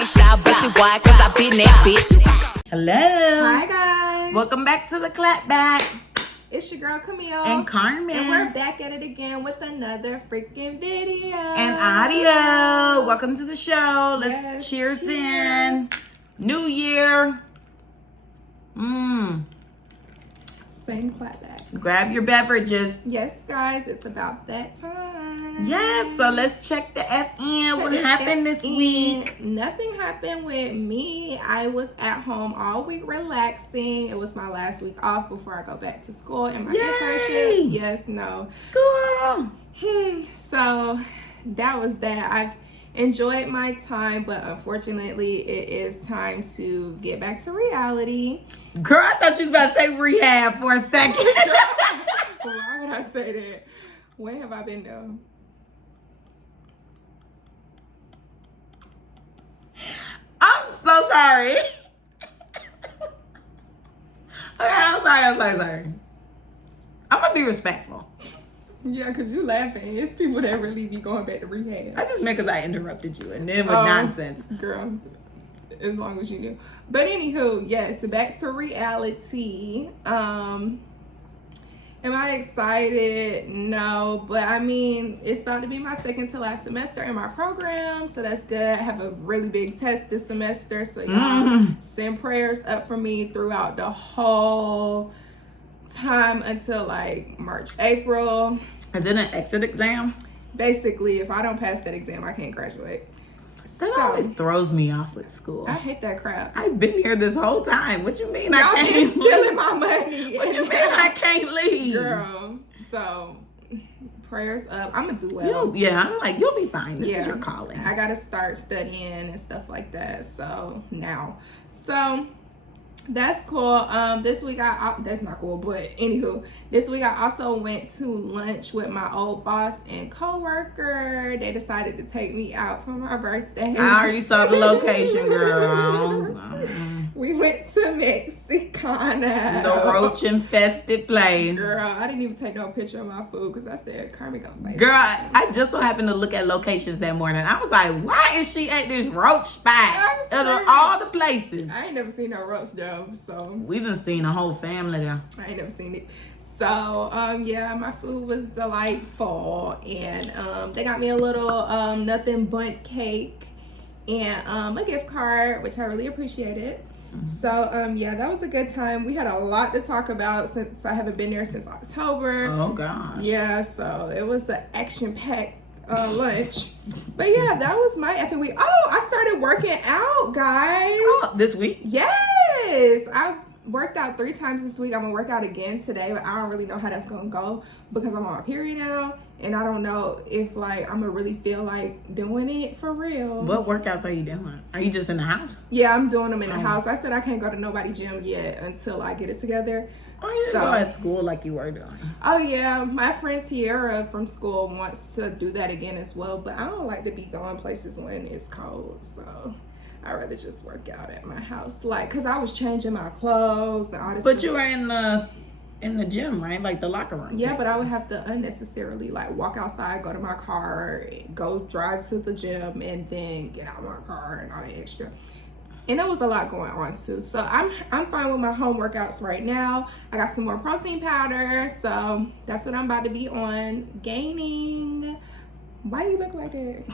ain't shy, pussy wide, cause I been that bitch. Hello. Hi guys. Welcome back to the Clapback. It's your girl Camille and Carmen. And we're back at it again with another freaking video. And audio. Welcome to the show. Let's cheers cheers. In. New year. Same Clapback. Grab your beverages. Yes, guys, it's about that time. Yes, so let's check the FN. What happened this week? Nothing happened with me. I was at home all week relaxing. It was my last week off before I go back to school and my internship. Yes, no. School. So that was that. I've enjoyed my time, but unfortunately it is time to get back to reality. Girl, I thought you was about to say rehab for a second. Why would I say that? When have I been there? I'm so sorry. Okay, I'm sorry. I'm gonna be respectful. Yeah, because you laughing. It's people that really be going back to rehab. I just meant because I interrupted you and then with nonsense. Girl, as long as you knew. But anywho, yes, back to reality. Am I excited? No, but I mean, it's about to be my second to last semester in my program, so that's good. I have a really big test this semester, so y'all send prayers up for me throughout the whole time until like March, April. Is it an exit exam? Basically, if I don't pass that exam, I can't graduate. That always throws me off with school. I hate that crap. I've been here this whole time. What you mean Y'all I can't been stealing my money? What you mean I can't leave? Girl, so prayers up. I'm gonna do well. I'm like, you'll be fine. This is your calling. I gotta start studying and stuff like that. So that's cool. This week that's not cool, but anywho, this week I also went to lunch with my old boss and coworker. They decided to take me out for my birthday. I already saw the location, girl. We went to Mexicana. The roach infested place. Girl, I didn't even take no picture of my food because I said Carmen gonna say. Girl, I just so happened to look at locations that morning. I was like, why is she at this roach spot? Out of all the places. I ain't never seen no roach though, so we done seen a whole family there. I ain't never seen it. So my food was delightful, and they got me a little nothing bundt cake and a gift card, which I really appreciated. So that was a good time. We had a lot to talk about since I haven't been there since October. Oh gosh. Yeah, so it was an action-packed lunch. But yeah, that was my effing week. Oh, I started working out, guys. Oh, this week? Yes, I worked out 3 times this week. I'm gonna work out again today, but I don't really know how that's gonna go because I'm on my period now, and I don't know if like I'm gonna really feel like doing it for real. What workouts are you doing? Are you just in the house? Yeah, I'm doing them in the house. I said I can't go to nobody gym yet until I get it together. Oh, you didn't go at school like you were doing. Oh yeah, my friend Sierra from school wants to do that again as well, but I don't like to be going places when it's cold, so I'd rather just work out at my house, like, cause I was changing my clothes and all this. But you were in the gym, right? Like the locker room. Yeah, but I would have to unnecessarily like walk outside, go to my car, go drive to the gym, and then get out my car and all that extra. And there was a lot going on too. So I'm fine with my home workouts right now. I got some more protein powder, so that's what I'm about to be on. Gaining. Why you look like that?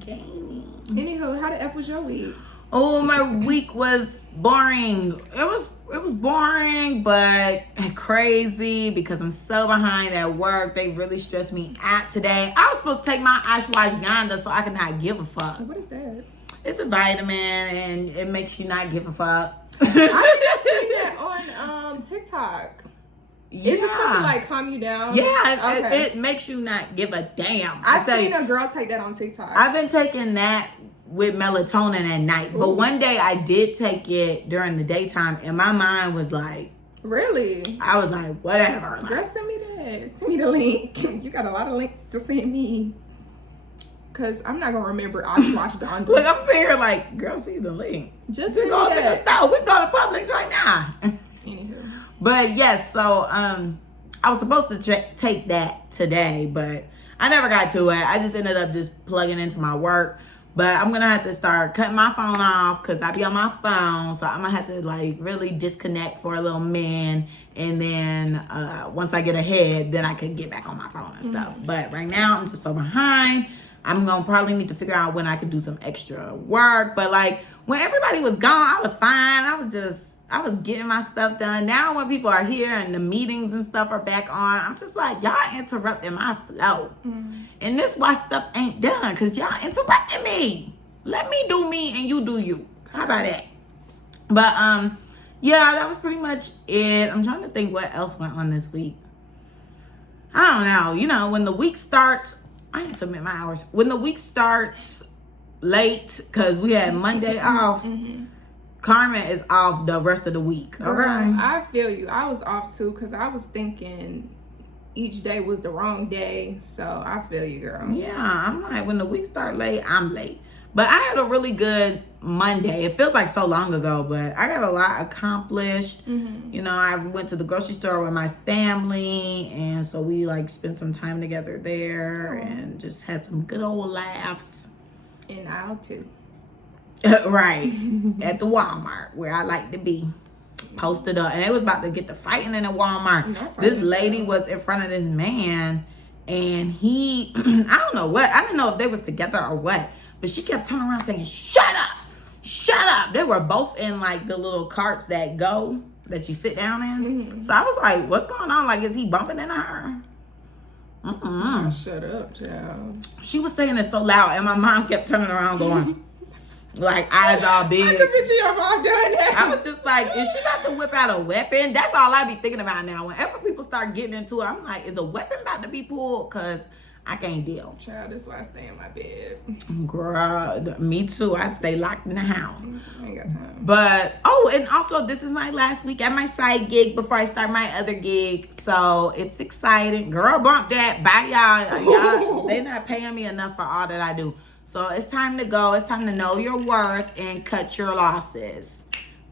Gaining. Anywho, how the F was your week? Oh, my week was boring. It was boring, but crazy because I'm so behind at work. They really stressed me out today. I was supposed to take my ashwagandha so I could not give a fuck. What is that? It's a vitamin and it makes you not give a fuck. I think I've seen that on TikTok. Yeah. Is it supposed to like calm you down? Yeah, okay. it makes you not give a damn. I've seen a girl take that on TikTok. I've been taking that with melatonin at night. But one day I did take it during the daytime and my mind was like, really? I was like, whatever. Girl, send me that. Send me the link. You got a lot of links to send me. Because I'm not going to remember ashwagandha. Look, I'm sitting here like, girl, see the link. Just send me that. We go to Publix right now. Anywho. But yes, so I was supposed to take that today, but I never got to it. I just ended up just plugging into my work. But I'm gonna have to start cutting my phone off because I be on my phone. So I'm gonna have to like really disconnect for a little minute. And then once I get ahead, then I can get back on my phone and stuff. But right now I'm just so behind. I'm gonna probably need to figure out when I could do some extra work. But like when everybody was gone, I was fine. I was getting my stuff done. Now when people are here and the meetings and stuff are back on, I'm just like, y'all interrupting my flow. And this why stuff ain't done, because y'all interrupting me. Let me do me and you do you. How about that? But yeah, that was pretty much it. I'm trying to think what else went on this week. I don't know. You know, when the week starts, I didn't submit my hours. When the week starts late, because we had Monday off, Carmen is off the rest of the week. Girl, Okay. I feel you. I was off too because I was thinking each day was the wrong day. So I feel you, girl. Yeah, I'm like, when the week start late, I'm late. But I had a really good Monday. It feels like so long ago, but I got a lot accomplished. You know, I went to the grocery store with my family, and so we like spent some time together there and just had some good old laughs. And I'll too. Right. At the Walmart where I like to be. Posted up. And they was about to get the fighting in the Walmart. This lady was in front of this man, and he, I don't know what, I didn't know if they was together or what, but she kept turning around saying, shut up, shut up. They were both in like the little carts that go, that you sit down in. So I was like, what's going on? Like, is he bumping into her? Shut up, child. She was saying it so loud, and my mom kept turning around going, like eyes all big. I can picture your mom doing that. I was just like, is she about to whip out a weapon? That's all I be thinking about now. Whenever people start getting into it, I'm like, is a weapon about to be pulled? Because I can't deal. Child, that's why I stay in my bed. Girl, me too. I stay locked in the house. I ain't got time. But, oh, and also this is my last week at my side gig before I start my other gig. So it's exciting. Girl, bump that. Bye, y'all. They not paying me enough for all that I do. So it's time to go. It's time to know your worth and cut your losses.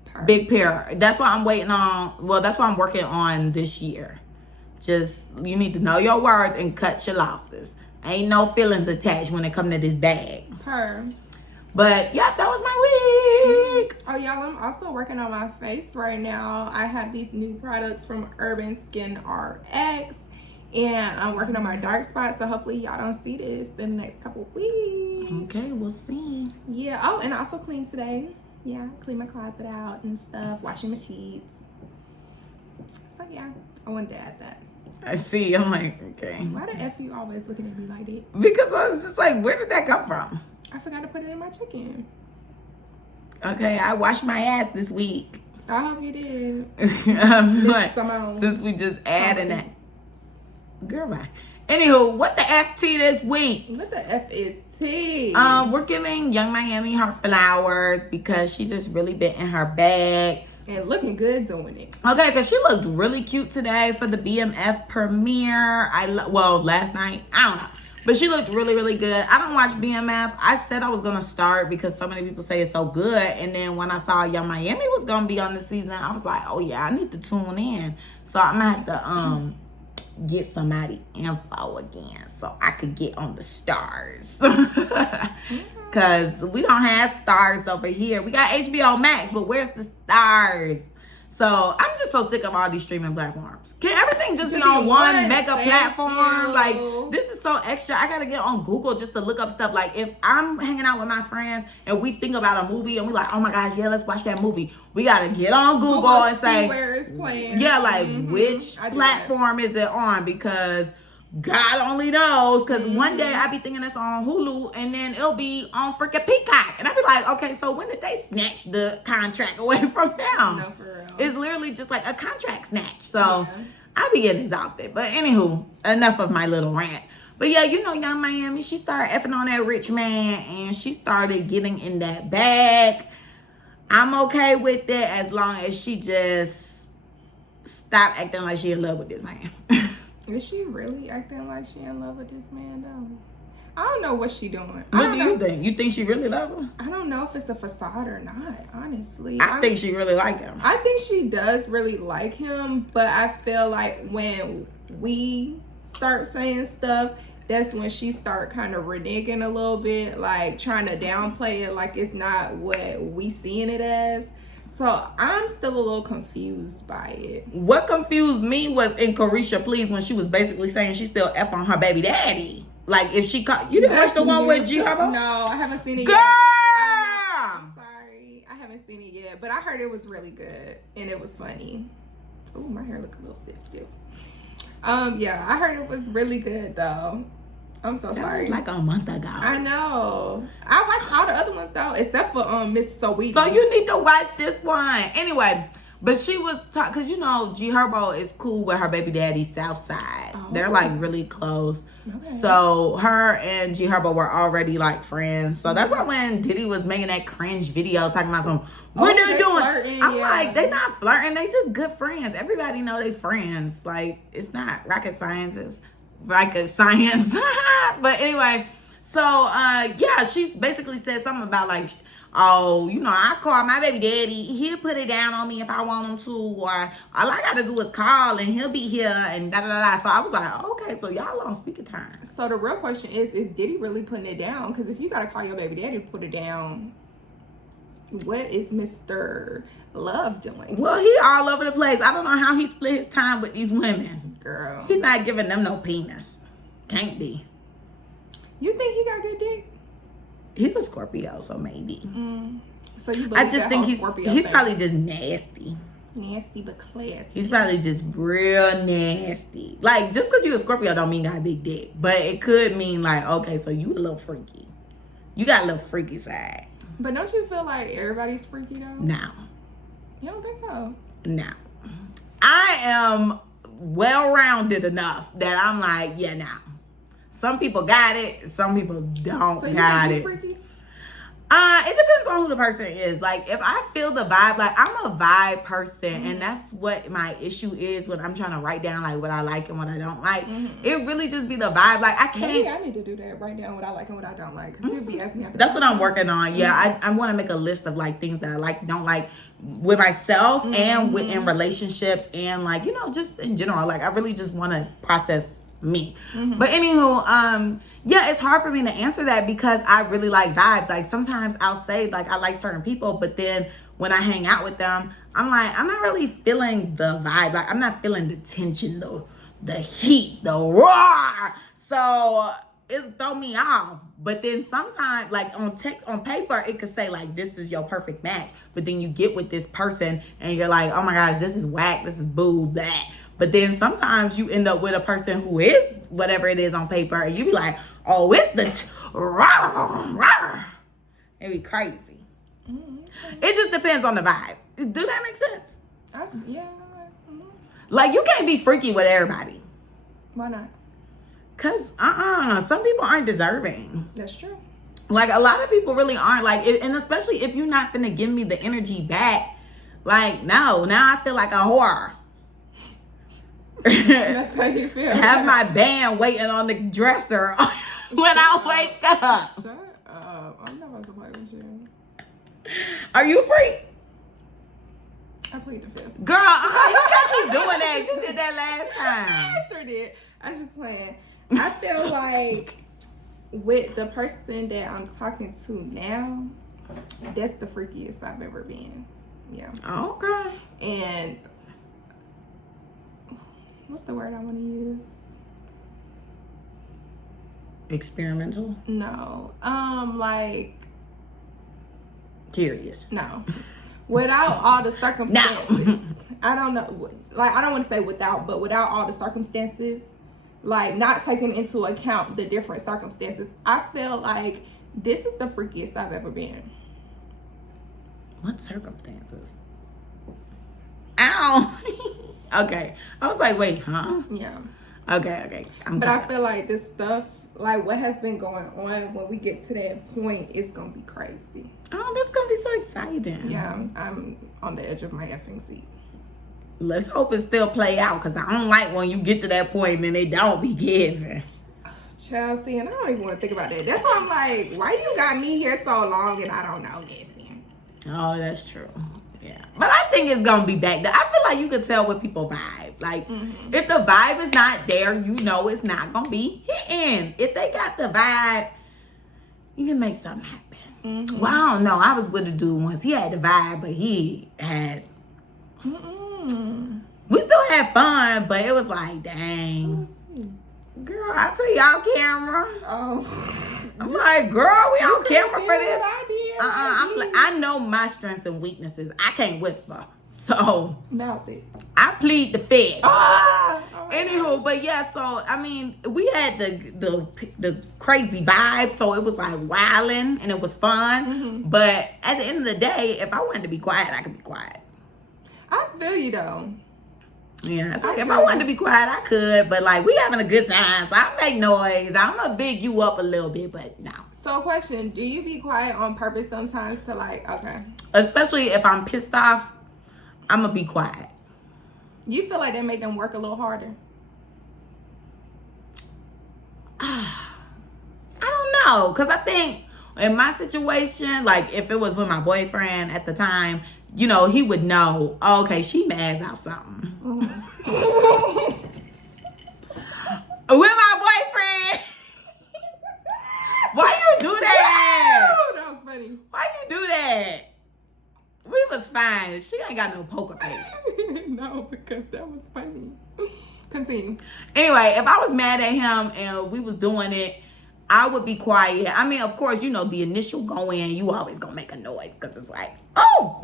Perfect. Big pair. That's what I'm waiting on. Well, that's what I'm working on this year. Just, you need to know your worth and cut your losses. Ain't no feelings attached when it comes to this bag. But yeah, that was my week. Oh, y'all, I'm also working on my face right now. I have these new products from Urban Skin RX. And I'm working on my dark spots, so hopefully y'all don't see this in the next couple weeks. Okay, we'll see. Yeah. Oh, and I also cleaned today. Yeah, clean my closet out and stuff, washing my sheets. So yeah, I wanted to add that. I see. I'm like, okay. Why the F you always looking at me like that? Because I was just like, where did that come from? I forgot to put it in my check-in. Okay, I washed my ass this week. I hope you did. Like, since we just adding that. Girl, bye. Anywho, what the FT this week? What the F is T? We're giving Young Miami her flowers because she just really bit in her bag. And looking good doing it. Okay, because she looked really cute today for the BMF premiere. Well, last night. I don't know. But she looked really, really good. I don't watch BMF. I said I was going to start because so many people say it's so good. And then when I saw Young Miami was going to be on the season, I was like, oh, yeah, I need to tune in. So I'm going to have to get somebody info again so I could get on the stars. Because we don't have stars over here. We got HBO Max, but where's the stars? So I'm just so sick of all these streaming platforms. Can everything just be on one mega platform? Like, this is so extra. I gotta get on Google just to look up stuff. Like, if I'm hanging out with my friends and we think about a movie and we like, oh my gosh, yeah, let's watch that movie. We gotta get on Google and say where it's playing. Yeah, like which platform is it on? Because God only knows. Because one day I be thinking it's on Hulu and then it'll be on freaking Peacock. And I be like, okay, so when did they snatch the contract away from them? No, for real. It's literally just like a contract snatch. So I be getting exhausted. But anywho, enough of my little rant. But yeah, you know, Young Miami, she started effing on that rich man and she started getting in that bag. I'm okay with it as long as she just stop acting like she in love with this man. Is she really acting like she in love with this man though? I don't know what she doing. What do you think? You think she really love him? I don't know if it's a facade or not, honestly. I think she really like him. I think she does really like him, but I feel like when we start saying stuff, that's when she start kind of reneging a little bit, like trying to downplay it like it's not what we seeing it as. So I'm still a little confused by it. What confused me was in Carisha Please when she was basically saying she still F on her baby daddy. Like if she you didn't watch the one with G Herbo? No, I haven't seen it Girl! yet. I'm sorry, I haven't seen it yet, but I heard it was really good and it was funny. Oh, my hair look a little stiff. Yeah, I heard it was really good though. I'm so sorry. Like a month ago. I know. I watched all the other ones though, except for Miss Sweetie. So you need to watch this one. Anyway, but she was because you know G Herbo is cool with her baby daddy Southside. Oh. They're like really close. Okay. So her and G Herbo were already like friends. So that's why when Diddy was making that cringe video talking about some what are you doing? Flirting, I'm like, they not flirting, they just good friends. Everybody know they friends. Like it's not rocket science. But anyway, so yeah, she basically said something about like, oh, you know, I call my baby daddy, he'll put it down on me if I want him to, or all I gotta do is call and he'll be here and da da da. So I was like, okay, so y'all on speaker time. So the real question is Diddy really putting it down? Because if you gotta call your baby daddy to put it down, what is Mr. Love doing? Well, he all over the place. I don't know how he split his time with these women. Girl, he's not giving them no penis. Can't be. You think he got good dick? He's a Scorpio, so maybe. So you believe I just think he's probably just nasty. Nasty but classy. He's probably just real nasty. Like, just because you're a Scorpio don't mean you got a big dick. But it could mean like, okay, so you a little freaky. You got a little freaky side. But don't you feel like everybody's freaky though? No. You don't think so? No. I am well-rounded enough that I'm like, yeah, nah. Some people got it, some people don't so you got think it. Freaky? It depends on who the person is. Like, if I feel the vibe, like I'm a vibe person, and that's what my issue is when I'm trying to write down like what I like and what I don't like. It really just be the vibe. Like I can't. Maybe I need to do that. Write down what I like and what I don't like. Because people be asking me. That's what I'm working on. Yeah, I want to make a list of like things that I like, don't like with myself and in relationships and like, you know, just in general. Like I really just want to process me. But anywho, yeah, it's hard for me to answer that because I really like vibes. Like sometimes I'll say like I like certain people, but then when I hang out with them, I'm like, I'm not really feeling the vibe. Like I'm not feeling the tension, the heat, the roar. So it throw me off. But then sometimes like on paper, it could say like, this is your perfect match. But then you get with this person and you're like, oh my gosh, this is whack. This is boo, that. But then sometimes you end up with a person who is whatever it is on paper, and you be like, oh, it's the it'd be crazy. It just depends on the vibe. Do that make sense? Yeah. Like you can't be freaky with everybody. Why not? Cause some people aren't deserving. That's true. Like a lot of people really aren't. Like, and especially if you're not gonna give me the energy back. Like no, now I feel like a whore. That's how you feel. Have my band waiting on the dresser when I wake up. Shut up. I'm not about to play with you. Are you free? I plead the fifth. Girl, you can't keep doing that. You did that last time. I sure did. I was just playing. I feel like with the person that I'm talking to now, that's the freakiest I've ever been. Yeah. Okay. And what's the word I want to use? Experimental? No. Like curious. No. Without all the circumstances. No. I don't know. Like I don't want to say without, but without all the circumstances, like not taking into account the different circumstances, I feel like this is the freakiest I've ever been. What circumstances? Ow. Okay. I was like, wait, huh? Yeah. Okay. I feel like this stuff, like what has been going on, when we get to that point, it's going to be crazy. Oh, that's going to be so exciting. Yeah, I'm on the edge of my effing seat. Let's hope it still play out, because I don't like when you get to that point and then they don't be giving. Chelsea, and I don't even want to think about that. That's why I'm like, why you got me here so long and I don't know nothing? Oh, that's true. Yeah. But I think it's gonna be back there. I feel like you can tell with people vibe. Like if the vibe is not there, you know it's not gonna be hitting. If they got the vibe, you can make something happen. Well, I don't know. I was with a dude once. He had the vibe, but he had we still had fun, but it was like, dang. Girl, I'll tell y'all camera. I'm like, girl, we on camera for this. I know my strengths and weaknesses. I can't whisper. So mouth it. I plead the fifth. Anywho, but yeah, so I mean, we had the crazy vibe, so it was like wilding and it was fun. But at the end of the day, if I wanted to be quiet, I could be quiet. I feel you though. Yeah, it's like if I wanted to be quiet, I could, but like we having a good time, so I make noise. I'm gonna big you up a little bit, but no. So, question: do you be quiet on purpose sometimes to like? Okay. Especially if I'm pissed off, I'm gonna be quiet. You feel like that make them work a little harder? I don't know, cause I think in my situation, like if it was with my boyfriend at the time, you know, he would know, oh, okay, she mad about something. With my boyfriend. Why you do that? That was funny. Why you do that? We was fine. She ain't got no poker face. No, because that was funny. Continue. Anyway, if I was mad at him and we was doing it, I would be quiet. I mean, of course, you know, the initial go in, you always gonna make a noise because it's like, oh,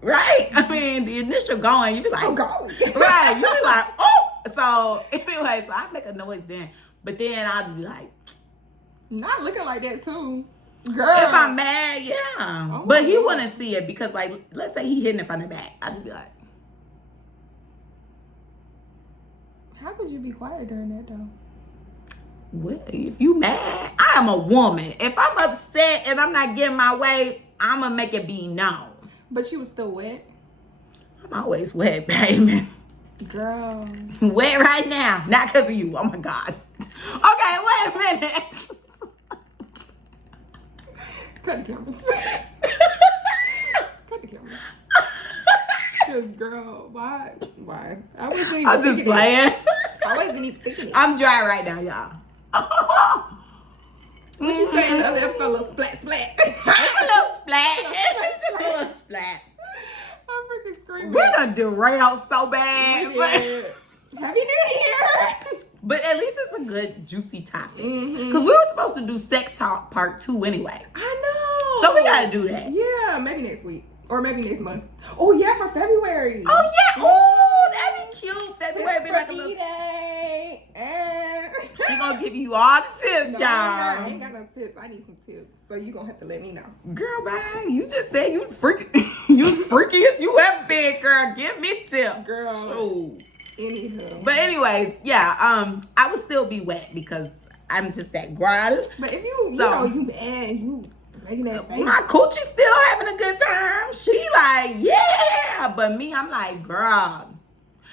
right? I mean, the initial going, you be like, oh, golly. Right? You be like, oh. So anyway, so I make a noise then, but then I'll just be like, not looking like that too, girl. If I'm mad, yeah, oh but he God. wouldn't see it because, like, let's say he hitting it from the back, I just be like, how could you be quiet during that though? well, if you mad, I am a woman. If I'm upset and I'm not getting my way, I'm gonna make it be known. But you was still wet? I'm always wet, baby. Girl. Wet right now. Not because of you. Oh, my God. Okay, wait a minute. Cut the cameras. Cut the cameras. Because, girl, why? I wasn't even I'm just playing. I wasn't even thinking it. I'm dry right now, y'all. What you say in the other episode? A little splat, splat. It's a little splat. It's a little splat. I'm freaking screaming. We done derailed so bad. Happy New Year. But at least it's a good, juicy topic. Because we were supposed to do sex talk part 2 anyway. I know. So we got to do that. Yeah, maybe next week. Or maybe next month. Oh, yeah, for February. Oh, yeah. Oh, that'd be cute. February be like a little... B-Day. She gonna give you all the tips, No, y'all. I ain't got no tips. I need some tips. So you gonna have to let me know. Girl, bye. You just said you freaky. You freakiest you ever been, girl. Give me tips. Girl. So. Anywho. But anyways, yeah, I would still be wet because I'm just that girl. But if you know you mad, you making that face. My coochie still having a good time. She like, yeah. But me, I'm like, girl.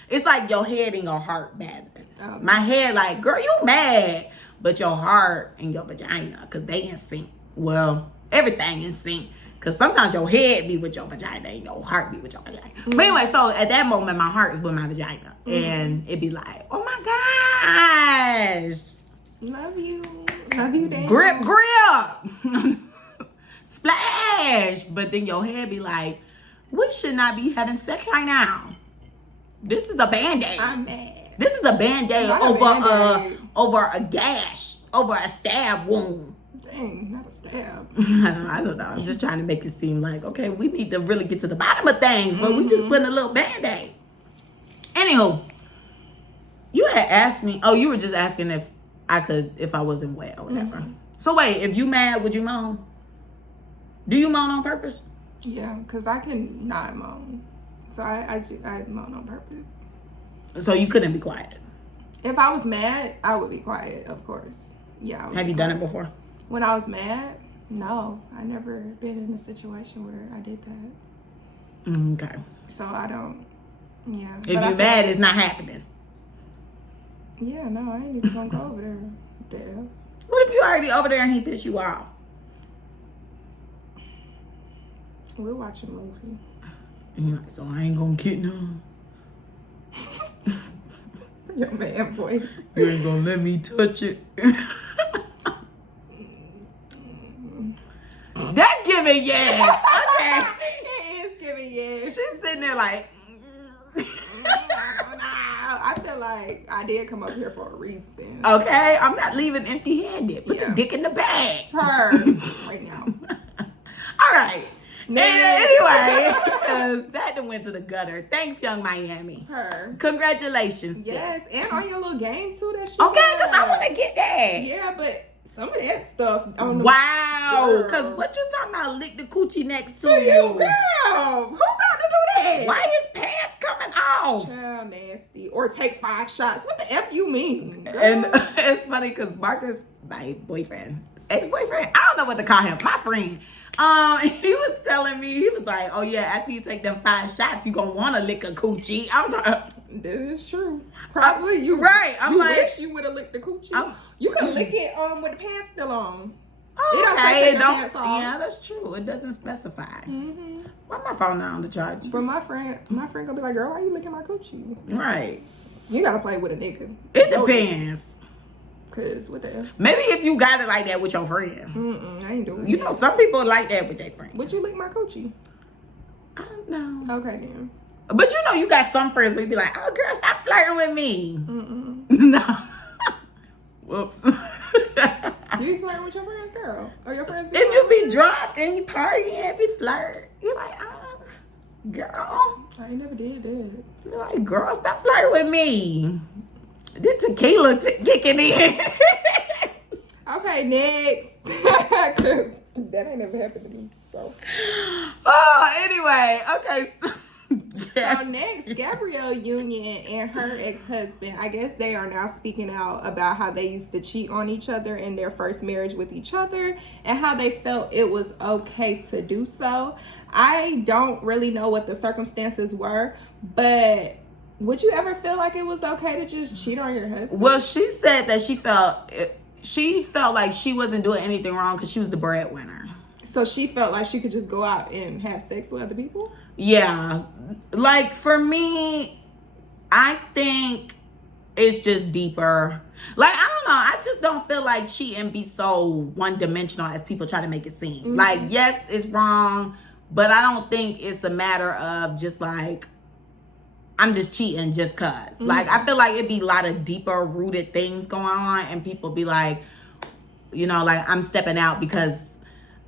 It's like your head and your heart battling. Okay. My head like, girl, you mad. But your heart and your vagina, because they in sync. Well, everything in sync. Because sometimes your head be with your vagina and your heart be with your vagina. But anyway, so at that moment, my heart is with my vagina. And it be like, oh my gosh. Love you. Love you, Dad. Grip. Splash. But then your head be like, we should not be having sex right now. This is a Band-Aid. I'm mad. This is a Band-Aid over a gash, over a stab wound. Dang, not a stab. I don't know. I'm just trying to make it seem like, okay, we need to really get to the bottom of things, but we just putting a little Band-Aid. Anywho, you had asked me, you were just asking if I wasn't wet or whatever. So wait, if you mad, would you moan? Do you moan on purpose? Yeah, because I can not moan. So I moan on purpose. So you couldn't be quiet? If I was mad, I would be quiet, of course. Yeah. Have you done it before? When I was mad? No. I never been in a situation where I did that. Okay. So I don't, yeah. If you're mad, it's not happening. Yeah, no, I ain't even gonna go over there, Dev. What if you already over there and he pissed you off? We'll watch a movie. And you're like, so I ain't gonna get none. Your man voice. You ain't gonna let me touch it. That's giving yes. Okay. It is giving yes. She's sitting there like. I feel like I did come up here for a reason. Okay, I'm not leaving empty-handed. Put the dick in the bag. Her right now. All right. Anyway, because that done went to the gutter. Thanks, Young Miami. Her. Congratulations. Yes, and on your little game too that she Okay, because I want to get that. Yeah, but some of that stuff on the wow. Because what you talking about? Lick the coochie next to you. Girl. Who got to do that? Why his pants coming off? Child nasty. Or take 5 shots. What the F you mean? Girl? And it's funny because Marcus, my boyfriend, ex-boyfriend, I don't know what to call him, my friend. He was telling me, he was like, oh yeah, after you take them 5 shots, you gonna want to lick a coochie. I was like, that is true. Probably you. Right. I'm you like, wish you would have licked the coochie. You can lick it with the pants still on. Oh, it don't say take the pants off. Yeah, that's true. It doesn't specify. Mm-hmm. Why my phone not on the charge? But my friend gonna be like, girl, why you licking my coochie? Right. You gotta play with a nigga. It depends. Cause what the F? Maybe if you got it like that with your friend. I ain't doing it. You know, some people like that with their friend. Would you lick my coochie? I don't know. Okay then. But you know, you got some friends where you be like, oh girl, stop flirting with me. No. Whoops. Do you flirt with your friends, girl? Or your friends be if you be drunk and you partying, if you flirt, you're like, girl. I ain't never did that. You're like, girl, stop flirting with me. The tequila kicking in. Okay, next. Cause that ain't never happened to me. So. Oh, anyway, okay. So next, Gabrielle Union and her ex-husband, I guess they are now speaking out about how they used to cheat on each other in their first marriage with each other and how they felt it was okay to do so. I don't really know what the circumstances were, but would you ever feel like it was okay to just cheat on your husband? Well, she said that she felt like she wasn't doing anything wrong because she was the breadwinner. So she felt like she could just go out and have sex with other people? Yeah. Like, for me, I think it's just deeper. Like, I don't know. I just don't feel like cheating be so one-dimensional as people try to make it seem. Mm-hmm. Like, yes, it's wrong, but I don't think it's a matter of just like, I'm just cheating just cause. Mm-hmm. Like, I feel like it'd be a lot of deeper rooted things going on, and people be like, you know, like, I'm stepping out because,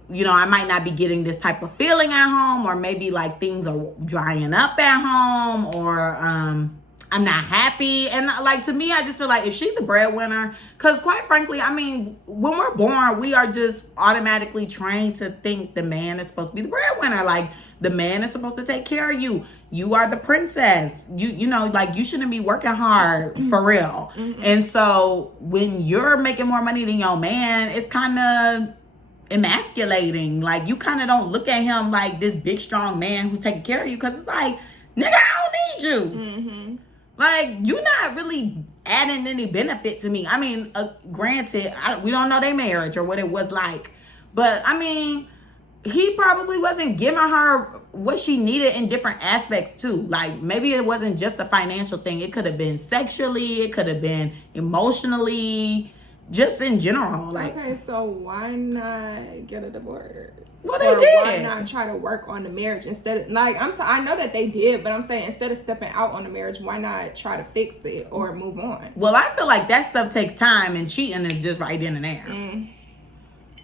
you know, I might not be getting this type of feeling at home, or maybe like things are drying up at home, or I'm not happy. And like, to me, I just feel like if she's the breadwinner, because quite frankly, I mean, when we're born, we are just automatically trained to think the man is supposed to be the breadwinner. Like, the man is supposed to take care of you. You are the princess. You know, like, you shouldn't be working hard for real. Mm-hmm. And so when you're making more money than your man, it's kind of emasculating. Like, you kind of don't look at him like this big strong man who's taking care of you, because it's like, nigga, I don't need you. Mm-hmm. Like, you're not really adding any benefit to me. I mean, granted, we don't know their marriage or what it was like, but I mean, he probably wasn't giving her what she needed in different aspects too. Like, maybe it wasn't just a financial thing. It could have been sexually, it could have been emotionally, just in general. Like, okay, so why not get a divorce? Well, they did. Why not try to work on the marriage instead of, like, I know that they did, but I'm saying instead of stepping out on the marriage, why not try to fix it or move on? Well, I feel like that stuff takes time, and cheating is just right in and there.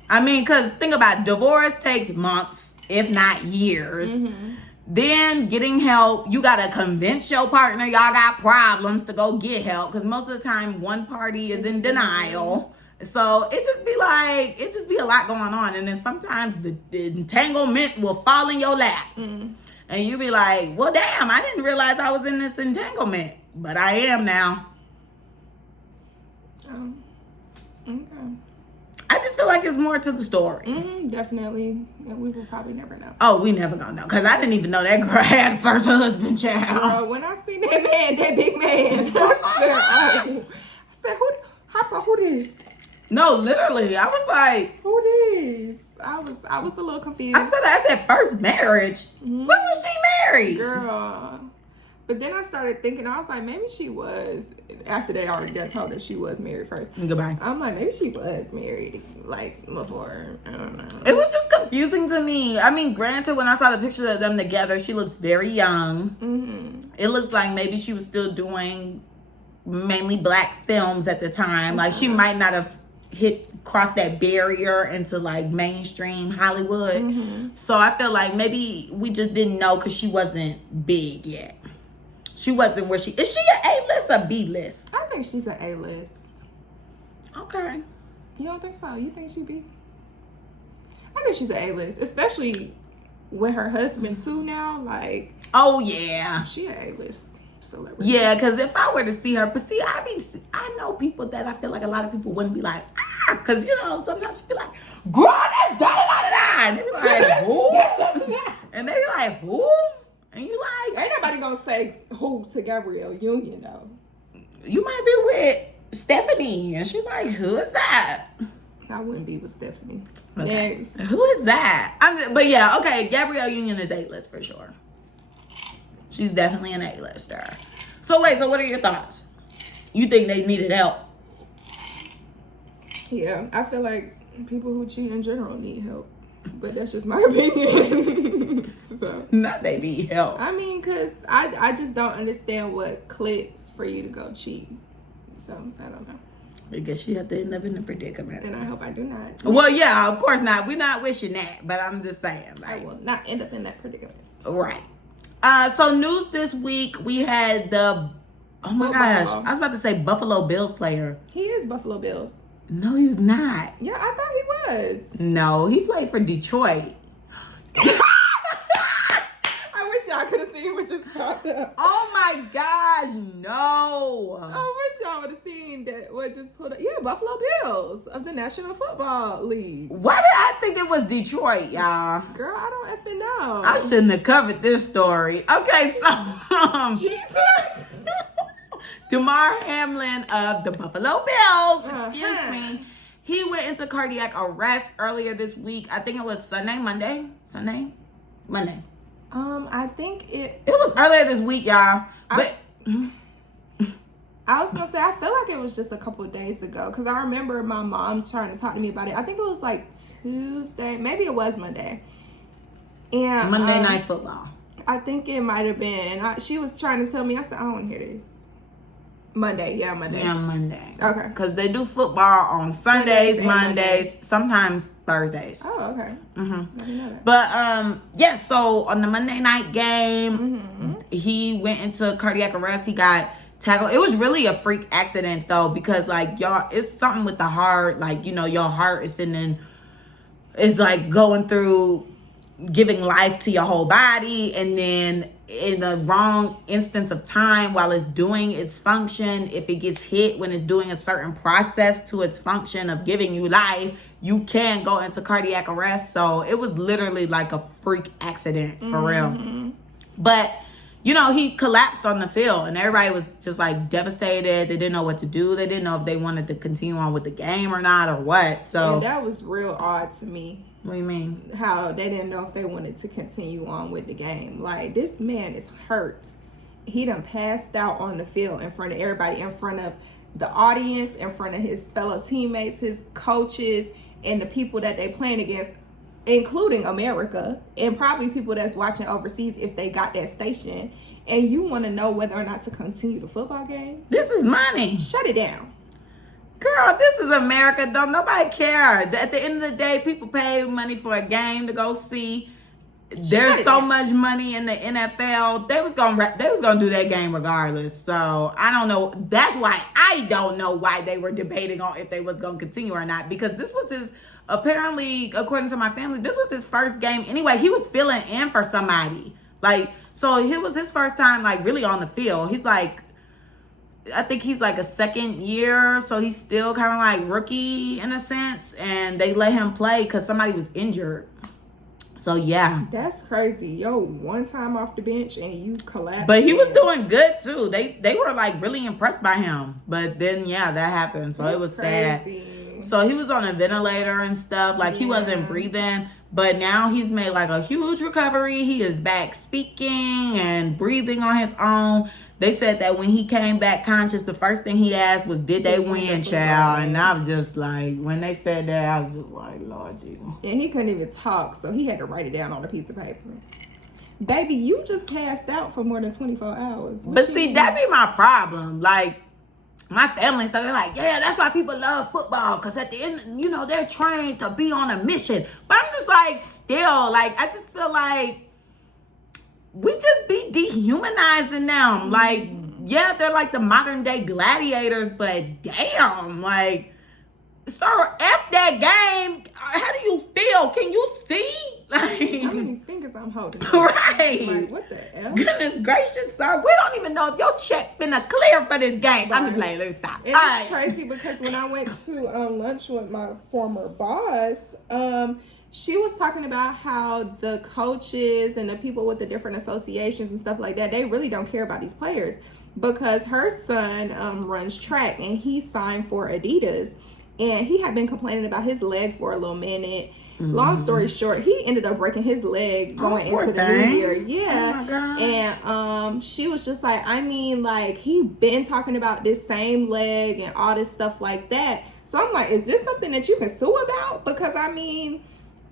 I mean, because think about it, divorce takes months, if not years. Mm-hmm. Then getting help, you got to convince your partner y'all got problems to go get help, because most of the time one party is in denial. So it just be a lot going on. And then sometimes the entanglement will fall in your lap. Mm. And you be like, well, damn, I didn't realize I was in this entanglement, but I am now. Oh, okay. I just feel like it's more to the story. Mm-hmm, definitely. And we will probably never know. Oh, we never gonna know. Because I didn't even know that girl had a first husband, child. When I seen that man, that big man, I said, who this? No, literally. I was like, who this? I was a little confused. I said first marriage. When was she married? Girl. But then I started thinking, I was like, maybe she was, after they already got told that she was married first. Goodbye. I'm like, maybe she was married, like, before. I don't know. It was just confusing to me. I mean, granted, when I saw the picture of them together, she looks very young. Mm-hmm. It looks like maybe she was still doing mainly black films at the time. Like, she might not have crossed that barrier into, like, mainstream Hollywood. Mm-hmm. So I feel like maybe we just didn't know because she wasn't big yet. She wasn't where is she an A-list or B-list? I think she's an A-list. Okay. You don't think so? You think she B? I think she's an A-list, especially with her husband too now. Like, oh yeah, she an A-list celebrity. Yeah, because if I were to see her, but see, I know people that I feel like a lot of people wouldn't be like, because you know sometimes you be like, girl, that's da-da-da-da-da, and they be like, who? And they be like, who? And you like, ain't nobody gonna say who to Gabrielle Union though. You might be with Stephanie, and she's like, who is that? I wouldn't be with Stephanie. Okay. Next. Who is that? But yeah, okay, Gabrielle Union is A-list for sure. She's definitely an A-lister. So wait, so what are your thoughts? You think they needed help? Yeah, I feel like people who cheat in general need help. But that's just my opinion. So not they need help. I mean, because I just don't understand what clicks for you to go cheat. So I don't know. I guess you have to end up in a predicament. And I hope I do not. Well, yeah, of course not. We're not wishing that, but I'm just saying. Like, I will not end up in that predicament. Right. So news this week, we had the, oh my gosh, I was about to say Buffalo Bills player. He is Buffalo Bills. No, he was not. Yeah, I thought he was. No, he played for Detroit. I wish y'all could have seen what just popped up. Oh my gosh, no. I wish y'all would have seen that what just pulled up. Yeah, Buffalo Bills of the National Football League. Why did I think it was Detroit, y'all? Girl, I don't effing know. I shouldn't have covered this story. Okay, so Jesus. Damar Hamlin of the Buffalo Bills, excuse me, he went into cardiac arrest earlier this week. I think it was Monday. I think it was earlier this week, y'all. But I was gonna say, I feel like it was just a couple of days ago because I remember my mom trying to talk to me about it. I think it was like Tuesday, maybe it was Monday. And Monday Night Football. I think it might have been. She was trying to tell me. I said, I don't want to hear this. Monday. Yeah, Monday. Okay. Because they do football on Sundays, Mondays, sometimes Thursdays. Oh, okay. Mm-hmm. I didn't know that. But, yeah, so on the Monday night game, he went into cardiac arrest. He got tackled. It was really a freak accident, though, because, like, y'all, it's something with the heart. Like, you know, your heart is like going through giving life to your whole body, and then in the wrong instance of time while it's doing its function, if it gets hit when it's doing a certain process to its function of giving you life, you can go into cardiac arrest. So it was literally like a freak accident for real. But you know, he collapsed on the field and everybody was just like devastated. They didn't know what to do. They didn't know if they wanted to continue on with the game or not or what. So and that was real odd to me. What do you mean? How they didn't know if they wanted to continue on with the game. Like, this man is hurt. He done passed out on the field in front of everybody, in front of the audience, in front of his fellow teammates, his coaches, and the people that they playing against, including America, and probably people that's watching overseas if they got that station. And you want to know whether or not to continue the football game? This is money. Shut it down. Girl, this is America. Don't nobody care. At the end of the day, people pay money for a game to go see. There's so much money in the NFL. They was gonna do that game regardless. So I don't know. That's why I don't know why they were debating on if they was gonna continue or not. Because this was his, apparently, according to my family, this was his first game. Anyway, he was filling in for somebody. Like, so it was his first time, like, really on the field. He's like, I think he's like a second year, so he's still kind of like rookie in a sense, and they let him play because somebody was injured. So yeah, that's crazy. Yo, one time off the bench and you collapsed. But he was doing good too. They were like really impressed by him. But then yeah, that happened. So that's it was crazy. Sad. So he was on a ventilator and stuff. Like, he wasn't breathing. But now he's made like a huge recovery. He is back speaking and breathing on his own. They said that when he came back conscious, the first thing he asked was, did they win, child? And I was just like, when they said that, I was just like, Lord Jesus. And he couldn't even talk, so he had to write it down on a piece of paper. Baby, you just passed out for more than 24 hours. But see, that be my problem. Like, my family started like, yeah, that's why people love football. Because at the end, you know, they're trained to be on a mission. But I'm just like, still, like, I just feel like we just be dehumanizing them. Like, yeah, they're like the modern day gladiators, but damn, like, sir, F that game. How do you feel? Can you see? Like, how many fingers I'm holding? Right. Like, what the F? Goodness gracious, sir. We don't even know if your check finna clear for this game. I'm just like, let's stop. And it's crazy because when I went to lunch with my former boss, she was talking about how the coaches and the people with the different associations and stuff like that, they really don't care about these players because her son runs track and he signed for Adidas. And he had been complaining about his leg for a little minute. Mm-hmm. Long story short, he ended up breaking his leg going into the new year. Yeah. Oh my gosh. And she was just like, I mean, like, he been talking about this same leg and all this stuff like that. So I'm like, is this something that you can sue about? Because, I mean,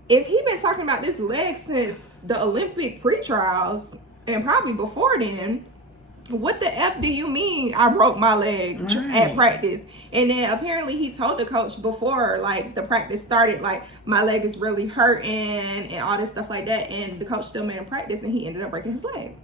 if he been talking about this leg since the Olympic pre-trials and probably before then, what the F do you mean I broke my leg at practice? And then apparently he told the coach before, like, the practice started, like, my leg is really hurting and all this stuff like that. And the coach still made him practice and he ended up breaking his leg.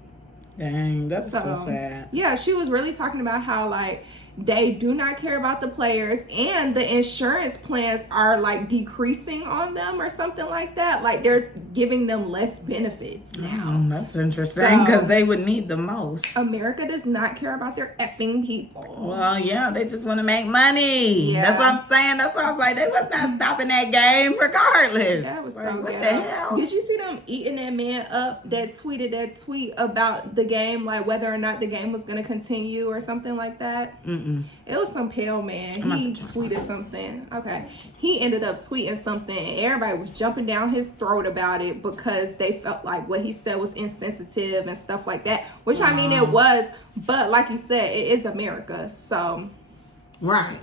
Dang, that's so sad. Yeah, she was really talking about how, like, they do not care about the players and the insurance plans are like decreasing on them or something like that. Like they're giving them less benefits now. That's interesting because they would need the most. America does not care about their effing people. Well, yeah, they just want to make money. Yeah. That's what I'm saying. That's why I was like, they was not stopping that game regardless. That was like, so what good. The hell? Did you see them eating that man up that tweeted that tweet about the game, like whether or not the game was going to continue or something like that? It was some pale man. He tweeted something. Okay. He ended up tweeting something and everybody was jumping down his throat about it because they felt like what he said was insensitive and stuff like that. Which I mean it was, but like you said, it is America. So right.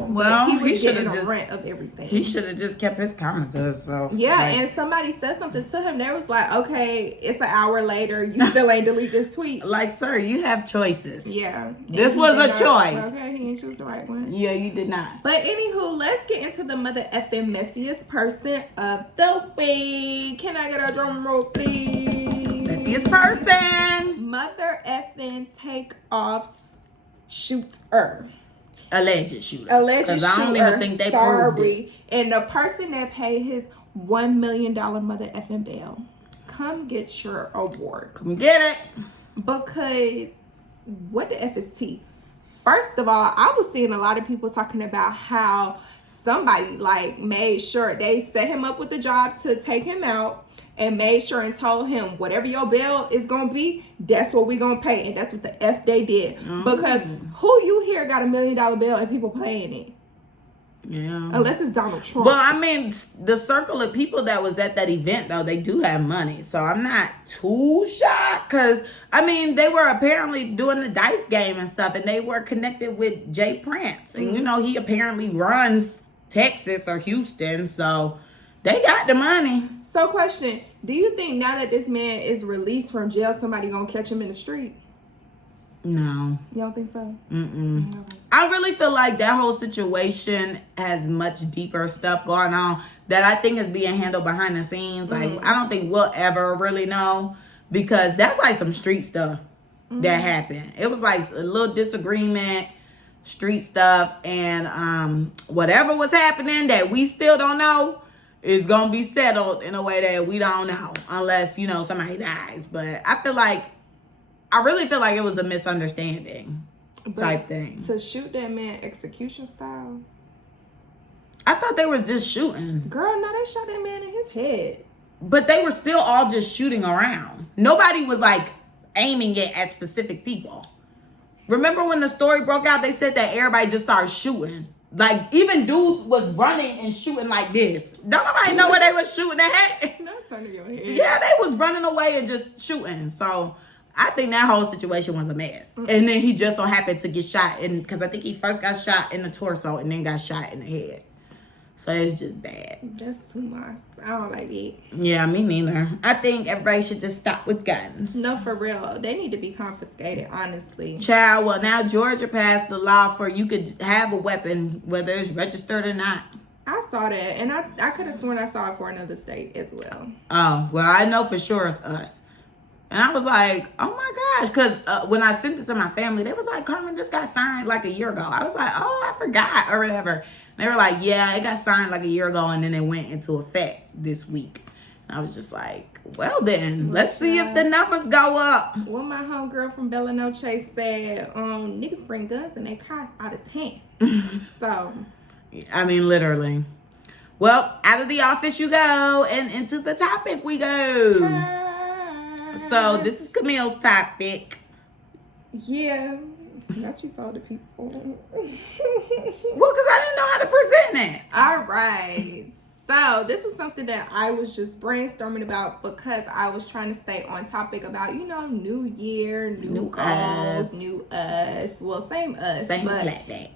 Well, he should have just rent of everything. He should have just kept his comments to himself. Yeah, like, and somebody said something to him. They was like, "Okay, it's an hour later. You still ain't delete this tweet." Like, sir, you have choices. Yeah, this was a choice. Okay, he didn't choose the right one. Yeah, you did not. But anywho, let's get into the mother effing messiest person of the week. Can I get a drum roll, please? Messiest person. Mother effing takeoffs shooter. Alleged shooter. Alleged shooter. I don't even think they proved it. And the person that paid his $1 million mother effing bail, come get your award. Come get it. Because what the F is T? First of all, I was seeing a lot of people talking about how somebody like made sure they set him up with the job to take him out and made sure and told him whatever your bill is going to be, that's what we going to pay. And that's what the F they did. Because who you hear got $1 million bill and people paying it? Yeah. Unless it's Donald Trump. Well, I mean, the circle of people that was at that event, though, they do have money. So I'm not too shocked. Because, I mean, they were apparently doing the dice game and stuff. And they were connected with Jay Prince. And, you know, he apparently runs Texas or Houston. So they got the money. So question, do you think now that this man is released from jail, somebody gonna catch him in the street? No. You don't think so? No. I really feel like that whole situation has much deeper stuff going on that I think is being handled behind the scenes. Like, I don't think we'll ever really know because that's like some street stuff that happened. It was like a little disagreement, street stuff, and whatever was happening that we still don't know is gonna be settled in a way that we don't know unless, you know, somebody dies. But I really feel like it was a misunderstanding type thing. To shoot that man execution style? I thought they were just shooting. Girl, no, they shot that man in his head. But they were still all just shooting around. Nobody was like aiming it at specific people. Remember when the story broke out, they said that everybody just started shooting. Like, even dudes was running and shooting like this. Don't nobody know where they was shooting at? Not turning your head. Yeah, they was running away and just shooting. So I think that whole situation was a mess. And then he just so happened to get shot because I think he first got shot in the torso and then got shot in the head. So it's just bad. That's too much. I don't like it. Yeah, me neither. I think everybody should just stop with guns. No, for real. They need to be confiscated, honestly. Child, well, now Georgia passed the law for you could have a weapon, whether it's registered or not. I saw that, and I could have sworn I saw it for another state as well. Oh, well, I know for sure it's us. And I was like, oh my gosh. Because when I sent it to my family, they was like, Carmen, this got signed like a year ago. I was like, oh, I forgot or whatever. They were like, yeah, it got signed like a year ago and then it went into effect this week. And I was just like, well then, let's see if the numbers go up. Well, my homegirl from Bella Noche said, niggas bring guns and they cars out of hand. So. I mean, literally. Well, out of the office you go and into the topic we go. So this is Camille's topic. Yeah. Not you saw the people. Well, because I didn't know how to present it. All right. So this was something that I was just brainstorming about because I was trying to stay on topic about, new year, new goals, new us. Well, same us, same but Clapback.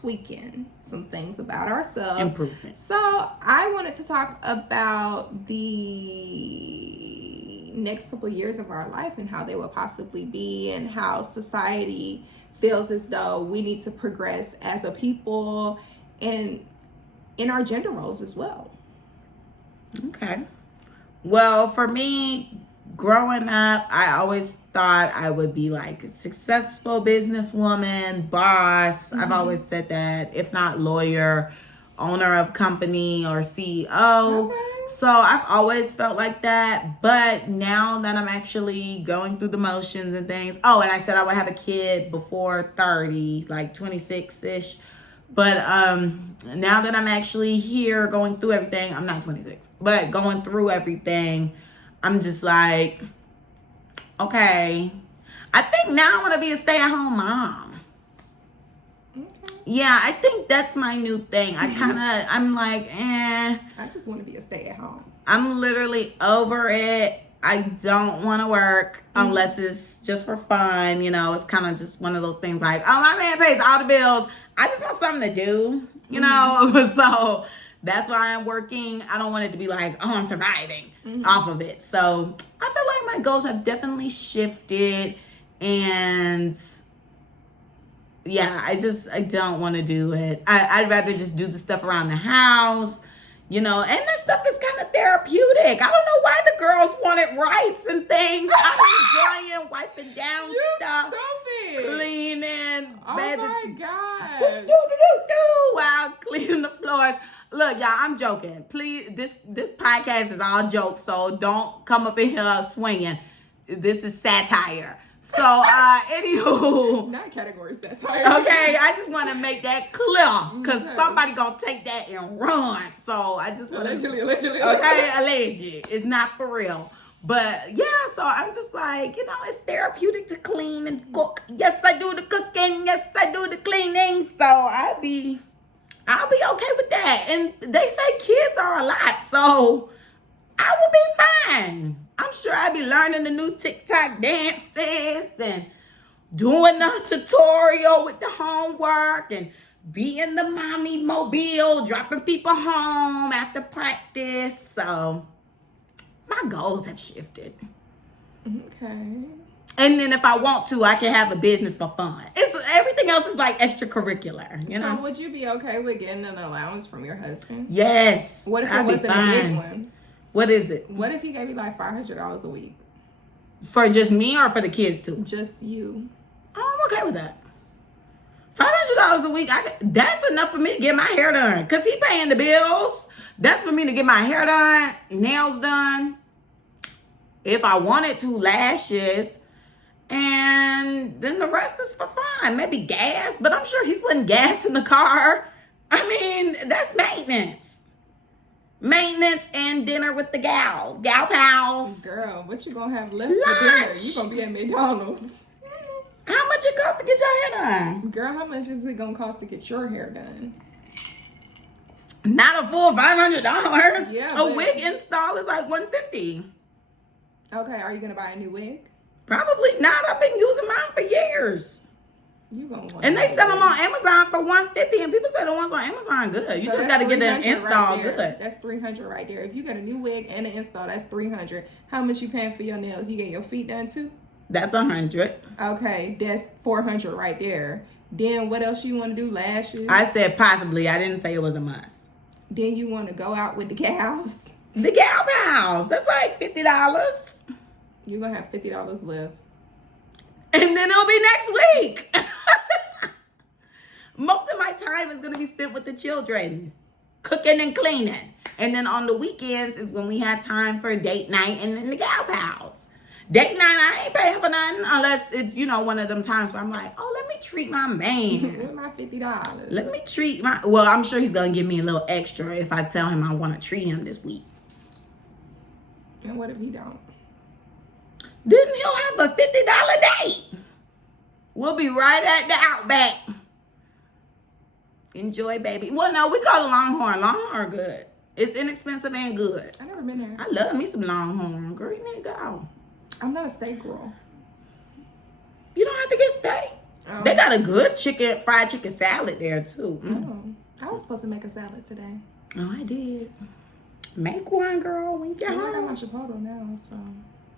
Tweaking some things about ourselves. Improvement. So I wanted to talk about the next couple of years of our life and how they will possibly be and how society feels as though we need to progress as a people and in our gender roles as well. Okay. Well, for me, growing up, I always thought I would be like a successful businesswoman, boss. I've always said that, if not lawyer, owner of company or CEO. Okay. So I've always felt like that. But now that I'm actually going through the motions and things. Oh, and I said I would have a kid before 30, like 26-ish. But now that I'm actually here going through everything, I'm not 26, but going through everything, I'm just like, okay, I think now I want to be a stay-at-home mom. Okay. Yeah, I think that's my new thing. I'm like, I just want to be a stay-at-home. I'm literally over it. I don't want to work unless it's just for fun. It's kind of just one of those things like, oh, my man pays all the bills. I just want something to do, So that's why I'm working. I don't want it to be like, oh, I'm surviving off of it. So I feel like my goals have definitely shifted. And yeah, I don't want to do it. I'd rather just do the stuff around the house, and that stuff is kind of therapeutic. I don't know why the girls wanted rights and things. I'm enjoying wiping down stuff, stupid. cleaning. Oh baby. my God. While cleaning the floors. Look, y'all, I'm joking. Please, this podcast is all jokes, so don't come up in here swinging. This is satire. So, anywho. Not category satire. Okay, I just want to make that clear because somebody gonna take that and run. So I just want Allegedly. Okay, alleged. It's not for real. But yeah, so I'm just like, it's therapeutic to clean and cook. Yes, I do the cooking. Yes, I do the cleaning. So I'll be okay with that. And they say kids are a lot, so I will be fine. I'm sure I'll be learning the new TikTok dances and doing the tutorial with the homework and being the mommy mobile, dropping people home after practice. So my goals have shifted. Okay. And then if I want to, I can have a business for fun. Everything else is like extracurricular, So would you be okay with getting an allowance from your husband? Yes. What if it wasn't a big one? What is it? What if he gave you like $500 a week? For just me or for the kids too? Just you. Oh, I'm okay with that. $500 a week, that's enough for me to get my hair done. Because he paying the bills. That's for me to get my hair done, nails done. If I wanted to, lashes. And then the rest is for fun. Maybe gas, but I'm sure he's putting gas in the car. I mean, that's maintenance. Maintenance and dinner with the gal pals. Girl, what you gonna have left for dinner? You gonna be at McDonald's. How much it cost to get your hair done? Girl, how much is it gonna cost to get your hair done? Not a full $500. Yeah, A but- wig install is like $150. Okay, are you gonna buy a new wig? Probably not. I've been using mine for years. You gonna want And they a sell them wig. on Amazon for $150, and people say the ones on Amazon are good. You So just that's got to get the 300 install right there. good. That's $300 right there. If you get a new wig and an install, that's $300. How much you paying for your nails? You get your feet done too? That's $100. Okay, that's $400 right there. Then what else you want to do? Lashes. I said possibly. I didn't say it was a must. Then you want to go out with the gals. The gal pals. That's like $50. You're gonna have $50 left. And then it'll be next week. Most of my time is going to be spent with the children, cooking and cleaning. And then on the weekends is when we have time for date night and then the gal pals. Date night, I ain't paying for nothing unless it's, one of them times where I'm like, oh, let me treat my man. With my $50. Let me treat well, I'm sure he's going to give me a little extra if I tell him I want to treat him this week. And what if he don't? Then he'll have a $50 date. We'll be right at the Outback. Enjoy, baby. Well, no, we call it Longhorn. Longhorn good. It's inexpensive and good. I never been there. I love me some Longhorn. Girl, you need to go. I'm not a steak girl. You don't have to get steak. Oh. They got a good fried chicken salad there, too. Oh, I was supposed to make a salad today. Oh, I did. Make one, girl, when you get I got my home. chipotle now, so.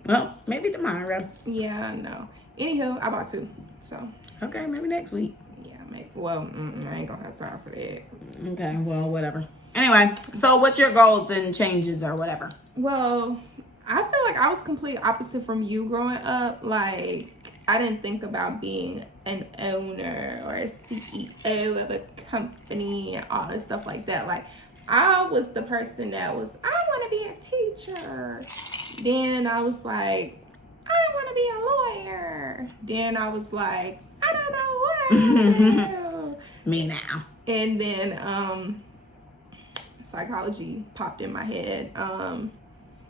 Well, maybe tomorrow. Yeah, I know. Anywho, I bought two, so. Okay, maybe next week. Yeah, maybe. Well, I ain't gonna have time for that. Okay, well, whatever. Anyway, so what's your goals and changes or whatever? Well, I feel like I was complete opposite from you growing up. Like, I didn't think about being an owner or a CEO of a company and all this stuff like that. Like, I was the person that was, I want to be a teacher. Then I was like, I want to be a lawyer. Then I was like, I don't know what I want to do. Me now. And then psychology popped in my head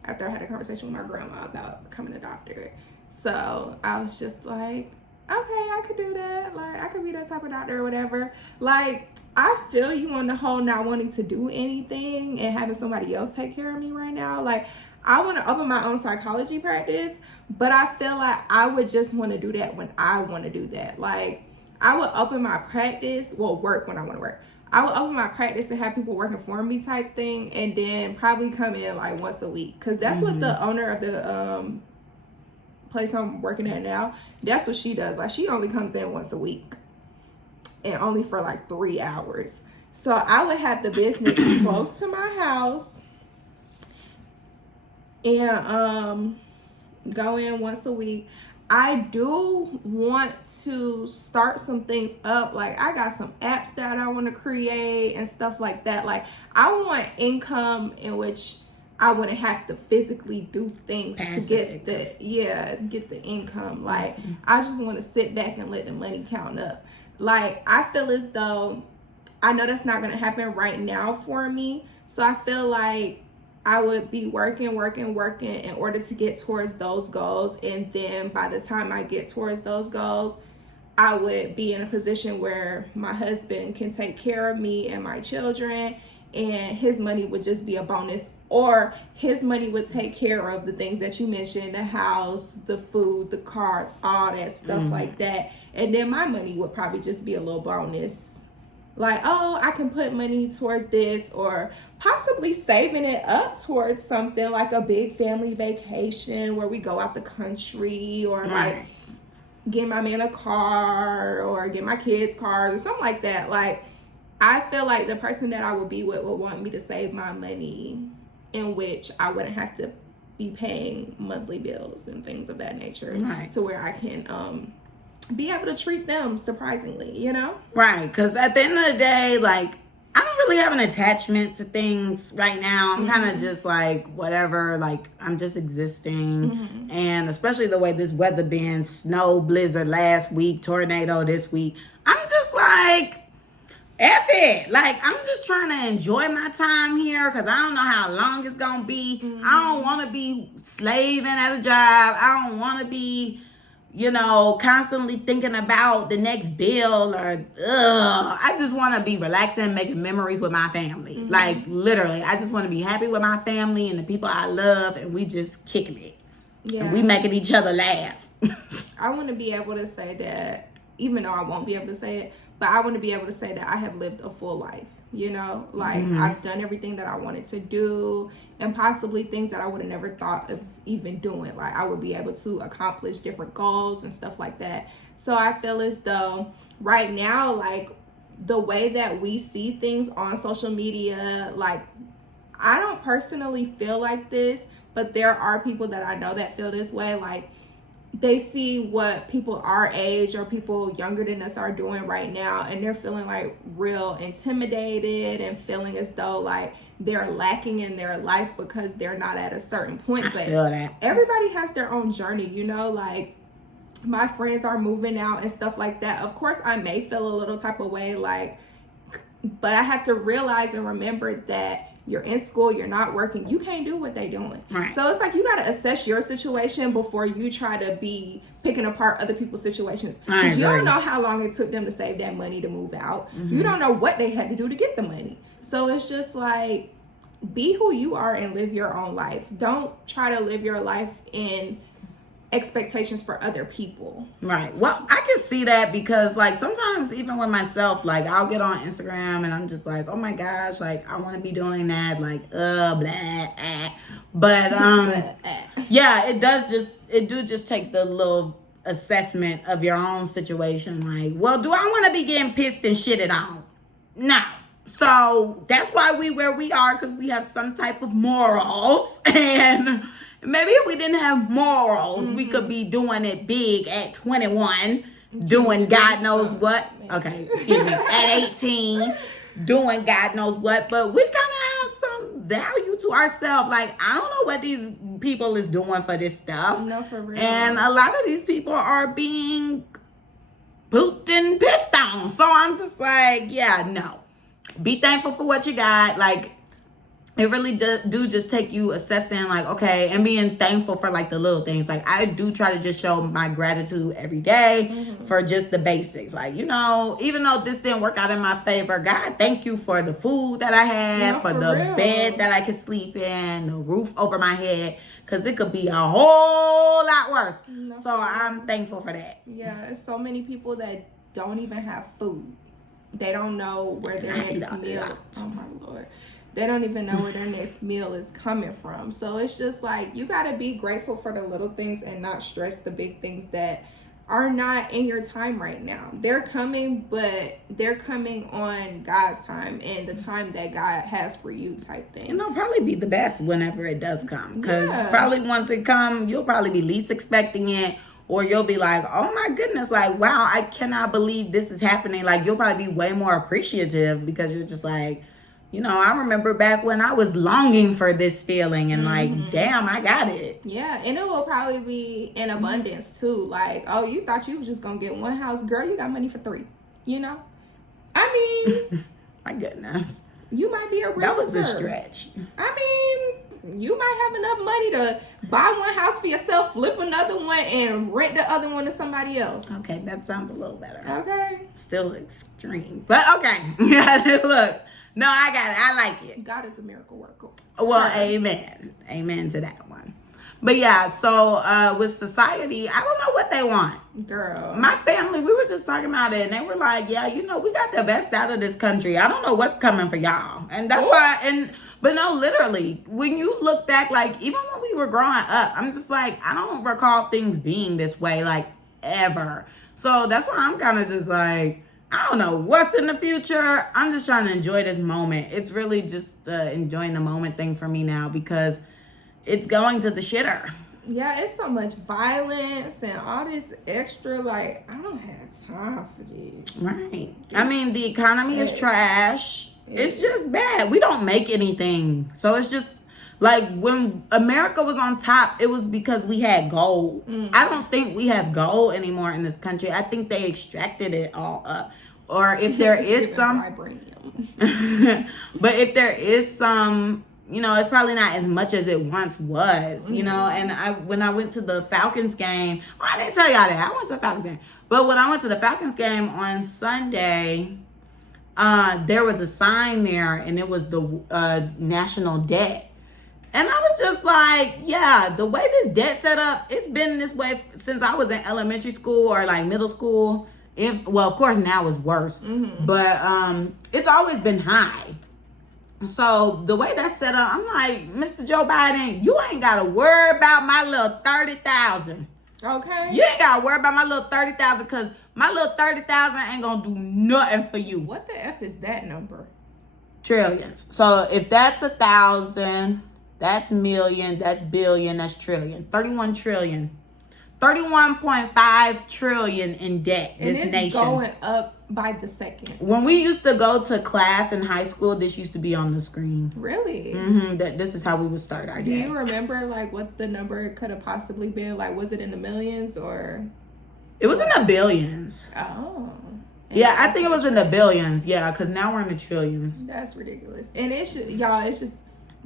after I had a conversation with my grandma about becoming a doctor. So I was just like, okay, I could do that. Like, I could be that type of doctor or whatever. Like, I feel you on the whole not wanting to do anything and having somebody else take care of me right now. Like, I want to open my own psychology practice, but I feel like I would just want to do that when I want to do that. Like, I would open my practice, work when I want to work. I would open my practice and have people working for me type thing, and then probably come in like once a week. Because that's what the owner of the place I'm working at now, that's what she does. Like, she only comes in once a week and only for like 3 hours. So I would have the business close to my house and go in once a week. I do want to start some things up. Like, I got some apps that I want to create and stuff like that. Like, I want income in which I wouldn't have to physically do things to get the income. Like, I just want to sit back and let the money count up. Like, I feel as though, I know that's not going to happen right now for me. So I feel like I would be working in order to get towards those goals. And then by the time I get towards those goals, I would be in a position where my husband can take care of me and my children, and his money would just be a bonus, or his money would take care of the things that you mentioned, the house, the food, the cars, all that stuff like that. And then my money would probably just be a little bonus. Like, oh, I can put money towards this, or possibly saving it up towards something like a big family vacation where we go out the country, or like get my man a car or get my kids cars or something like that. Like, I feel like the person that I would be with would want me to save my money in which I wouldn't have to be paying monthly bills and things of that nature, to where I can be able to treat them surprisingly, you know? Right, because at the end of the day, like, I don't really have an attachment to things right now. I'm kind of just like, whatever, like, I'm just existing. And especially the way this weather been, snow, blizzard last week, tornado this week, I'm just like, F it. Like, I'm just trying to enjoy my time here because I don't know how long it's going to be. I don't want to be slaving at a job. I don't want to be, constantly thinking about the next bill or I just want to be relaxing, making memories with my family. Like literally, I just want to be happy with my family and the people I love, and we just kicking it. Yeah. And we making each other laugh. I want to be able to say that, even though I won't be able to say it, but I want to be able to say that I have lived a full life. Like I've done everything that I wanted to do, and possibly things that I would have never thought of even doing. Like I would be able to accomplish different goals and stuff like that. So I feel as though right now, like the way that we see things on social media, like I don't personally feel like this, but there are people that I know that feel this way. Like they see what people our age or people younger than us are doing right now, and they're feeling like real intimidated and feeling as though like they're lacking in their life because they're not at a certain point. But everybody has their own journey, like my friends are moving out and stuff like that. Of course I may feel a little type of way, like, but I have to realize and remember that you're in school, you're not working, you can't do what they doing. Right. So it's like you got to assess your situation before you try to be picking apart other people's situations. Because you don't know how long it took them to save that money to move out. You don't know what they had to do to get the money. So it's just like, be who you are and live your own life. Don't try to live your life in expectations for other people. Right. Well, I can see that because like sometimes even with myself, like I'll get on Instagram and I'm just like, oh my gosh, like I want to be doing that, like blah but yeah, it do just take the little assessment of your own situation. Like, well, do I want to be getting pissed and shitted on? No. So that's why we where we are, because we have some type of morals. And maybe if we didn't have morals, we could be doing it big at 21, doing God knows what. Okay, excuse me. At 18, doing God knows what. But we gotta have some value to ourselves. Like, I don't know what these people is doing for this stuff. No, for real. And a lot of these people are being pooped and pissed on. So I'm just like, yeah, no. Be thankful for what you got. Like, it really do just take you assessing, like, okay, and being thankful for like the little things. Like I do try to just show my gratitude every day for just the basics. Like, even though this didn't work out in my favor, God, thank you for the food that I had, for the real. Bed that I could sleep in, the roof over my head, because it could be a whole lot worse. No, so I'm thankful for that. Yeah, it's so many people that don't even have food. They don't know where their next meal is. Oh my Lord. They don't even know where their next meal is coming from. So it's just like, you got to be grateful for the little things and not stress the big things that are not in your time right now. They're coming, but they're coming on God's time and the time that God has for you type thing. And it'll probably be the best whenever it does come. Because probably once it comes, you'll probably be least expecting it. Or you'll be like, oh my goodness, like, wow, I cannot believe this is happening. Like, you'll probably be way more appreciative because you're just like, I remember back when I was longing for this feeling and like, damn, I got it. Yeah, and it will probably be in abundance too. Like, oh, you thought you was just going to get one house. Girl, you got money for 3, I mean. My goodness. You might be a realtor. That was a stretch. I mean, you might have enough money to buy one house for yourself, flip another one, and rent the other one to somebody else. Okay, that sounds a little better. Okay. Still extreme. But okay. Yeah, look. No, I got it. I like it. God is a miracle worker. Well, amen. Amen to that one. But yeah, so with society, I don't know what they want. Girl. My family, we were just talking about it, and they were like, yeah, we got the best out of this country. I don't know what's coming for y'all. And that's why, but no, literally, when you look back, like, even when we were growing up, I'm just like, I don't recall things being this way, like, ever. So that's why I'm kind of just like, I don't know what's in the future. I'm just trying to enjoy this moment. It's really just enjoying the moment thing for me now because it's going to the shitter. Yeah, it's so much violence and all this extra, like, I don't have time for this. Right. I mean, the economy is trash. It's just bad. We don't make anything. So it's just like when America was on top, it was because we had gold. I don't think we have gold anymore in this country. I think they extracted it all up. Or if there is some, vibranium. but if there is some you know, it's probably not as much as it once was, you know. And when I went to the Falcons game, I didn't tell y'all that I went to the Falcons game, but when I went to the Falcons game on Sunday, there was a sign there, and it was the national debt. And I was just like, yeah, the way this debt set up, it's been this way since I was in elementary school or like middle school. Well, of course now it's worse, but it's always been high. So the way that's set up, I'm like, Mr. Joe Biden, you ain't got to worry about my little 30,000. Okay. You ain't got to worry about my little 30,000 because my little 30,000 ain't going to do nothing for you. What the F is that number? Trillions. So if that's 1,000... that's million, that's billion, that's trillion. 31 trillion. 31.5 trillion in debt, and this nation. Going up by the second. When we used to go to class in high school, this used to be on the screen. Really? This is how we would start our day. Do you remember like what the number could have possibly been? Like, was it in the millions or? It was in the billions. Oh. Yeah, I think it was in the billions. Yeah, because now we're in the trillions. That's ridiculous. And it's just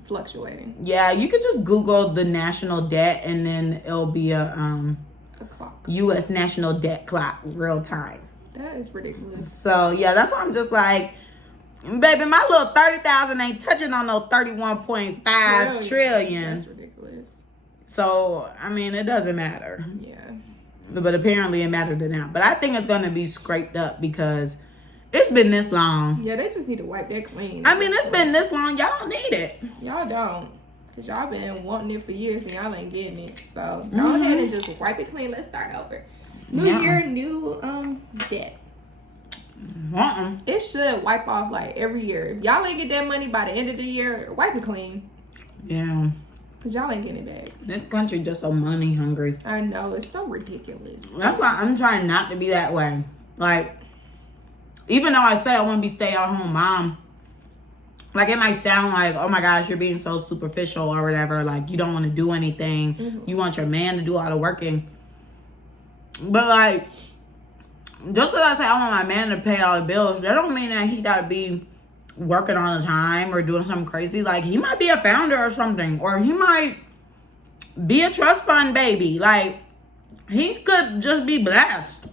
fluctuating. Yeah, you could just Google the national debt and then it'll be a clock. U.S. national debt clock real time. That is ridiculous. So yeah, that's why I'm just like, baby, my little 30,000 ain't touching on no 31.5 trillion. That's ridiculous. So I mean, it doesn't matter. Yeah. But apparently it mattered to them. But I think it's gonna be scraped up because it's been this long. Yeah, they just need to wipe that clean. I mean, it's been this long. Y'all don't need it. Y'all don't. Because y'all been wanting it for years and y'all ain't getting it. So go ahead and just wipe it clean. Let's start over. New year, new debt. It should wipe off like every year. If y'all ain't get that money by the end of the year, wipe it clean. Yeah. Because y'all ain't getting it back. This country just so money hungry. I know. It's so ridiculous. That's why I'm trying not to be that way. Like, even though I say I want to be stay-at-home mom, like it might sound like, oh my gosh, you're being so superficial or whatever. Like you don't want to do anything. You want your man to do all the working. But like, just because I say I want my man to pay all the bills, that don't mean that he got to be working all the time or doing something crazy. Like he might be a founder or something, or he might be a trust fund baby. Like he could just be blessed.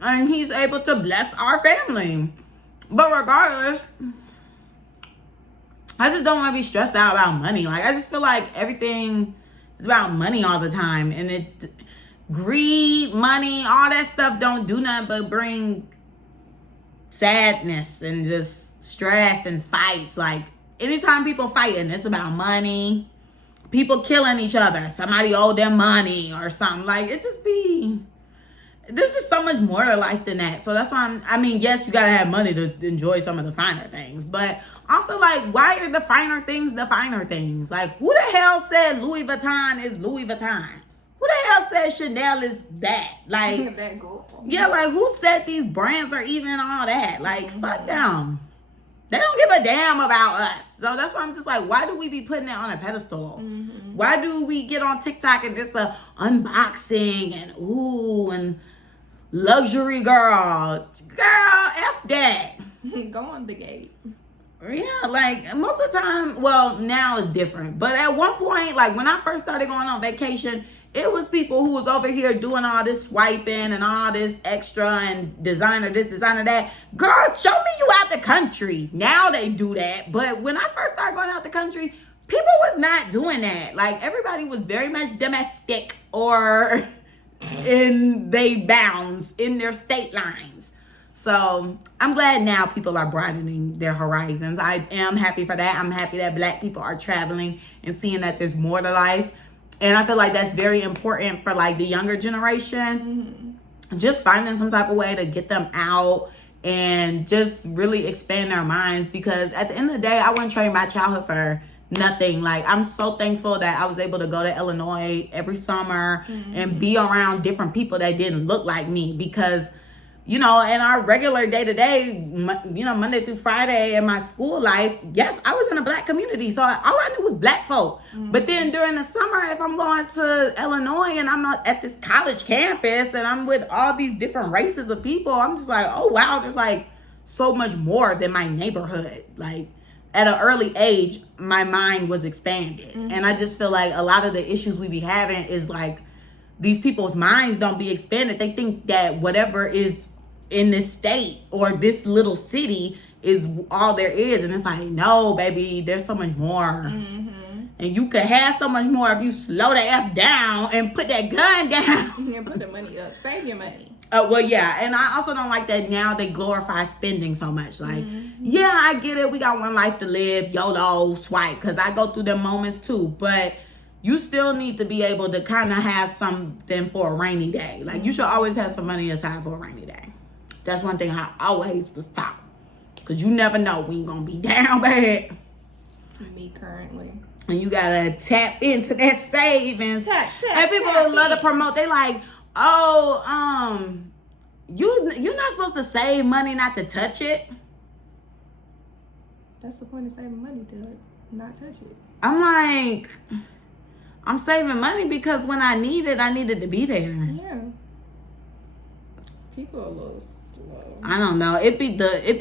And he's able to bless our family. But regardless, I just don't want to be stressed out about money. Like, I just feel like everything is about money all the time. And greed, money, all that stuff don't do nothing but bring sadness and just stress and fights. Like, anytime people fighting, it's about money. People killing each other. Somebody owe them money or something. Like, it just be... There's just so much more to life than that. So that's why I mean, yes, you gotta have money to enjoy some of the finer things. But also, like, why are the finer things the finer things? Like, who the hell said Louis Vuitton is Louis Vuitton? Who the hell said Chanel is that? Like, that girl. Yeah, like, who said these brands are even all that? Like, fuck them. They don't give a damn about us. So that's why I'm just like, why do we be putting it on a pedestal? Why do we get on TikTok and just unboxing and ooh and luxury girl, F that. Go on the gate. Yeah, like most of the time, well, now it's different. But at one point, like when I first started going on vacation, it was people who was over here doing all this swiping and all this extra and designer this, designer that. Girl, show me you out the country. Now they do that. But when I first started going out the country, people was not doing that. Like everybody was very much domestic or in they bounds in their state lines. So I'm glad now people are broadening their horizons. I am happy for that. I'm happy that Black people are traveling and seeing that there's more to life. And I feel like that's very important for like the younger generation. Just finding some type of way to get them out and just really expand their minds, because at the end of the day, I wouldn't trade my childhood for nothing. Like, I'm so thankful that I was able to go to Illinois every summer and be around different people that didn't look like me, because you know, in our regular day-to-day, you know, Monday through Friday in my school life, yes, I was in a Black community. So all I knew was Black folk. But then during the summer, if I'm going to Illinois and I'm at this college campus and I'm with all these different races of people, I'm just like, oh, wow, there's like so much more than my neighborhood. Like, at an early age, my mind was expanded. And I just feel like a lot of the issues we be having is like these people's minds don't be expanded. They think that whatever is in this state or this little city is all there is. And it's like, no, baby, there's so much more. And you could have so much more if you slow the F down and put that gun down. And put the money up. Save your money. Well, yeah. And I also don't like that now they glorify spending so much. Like, yeah, I get it. We got one life to live. YOLO, swipe. Because I go through them moments too. But you still need to be able to kind of have something for a rainy day. Like, you should always have some money aside for a rainy day. That's one thing I always was taught. Because you never know when you're going to be down bad. Me currently. And you got to tap into that savings. And people love to promote. They like, oh, you're not supposed to save money not to touch it. That's the point of saving money, to not touch it. I'm like, I'm saving money because when I need it, I need it to be there. Yeah. People are a little slow. I don't know. It be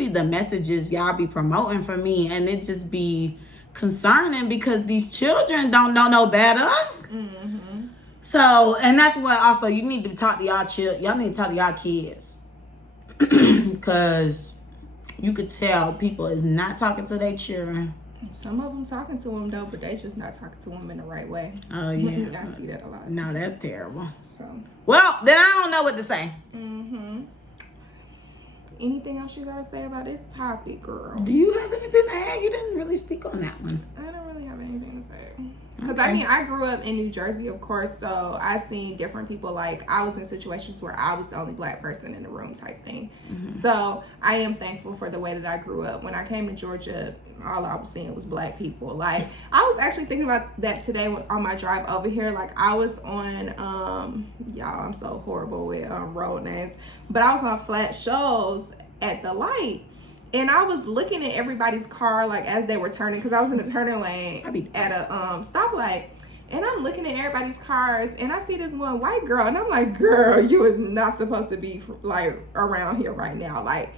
the messages y'all be promoting for me, and it just be concerning because these children don't know no better. So, and that's what also you need to talk to y'all children. Y'all need to talk to y'all kids because you could tell people is not talking to their children. Some of them talking to them though, but they just not talking to them in the right way. Oh yeah, I see that a lot. No, that's terrible. So, well, then I don't know what to say. Anything else you gotta say about this topic, girl? Do you have anything to add? You didn't really speak on that one. I don't really have anything to say. Because I mean, I grew up in New Jersey, of course, so I seen different people. Like, I was in situations where I was the only black person in the room type thing. So I am thankful for the way that I grew up. When I came to Georgia, all I was seeing was black people. Like, I was actually thinking about that today on my drive over here. Like, I was on, y'all, I'm so horrible with road names, but I was on Flat Shoals at the light. And I was looking at everybody's car, like, as they were turning, because I was in the turning lane at a stoplight. And I'm looking at everybody's cars, and I see this one white girl. And I'm like, girl, you is not supposed to be, like, around here right now. Like,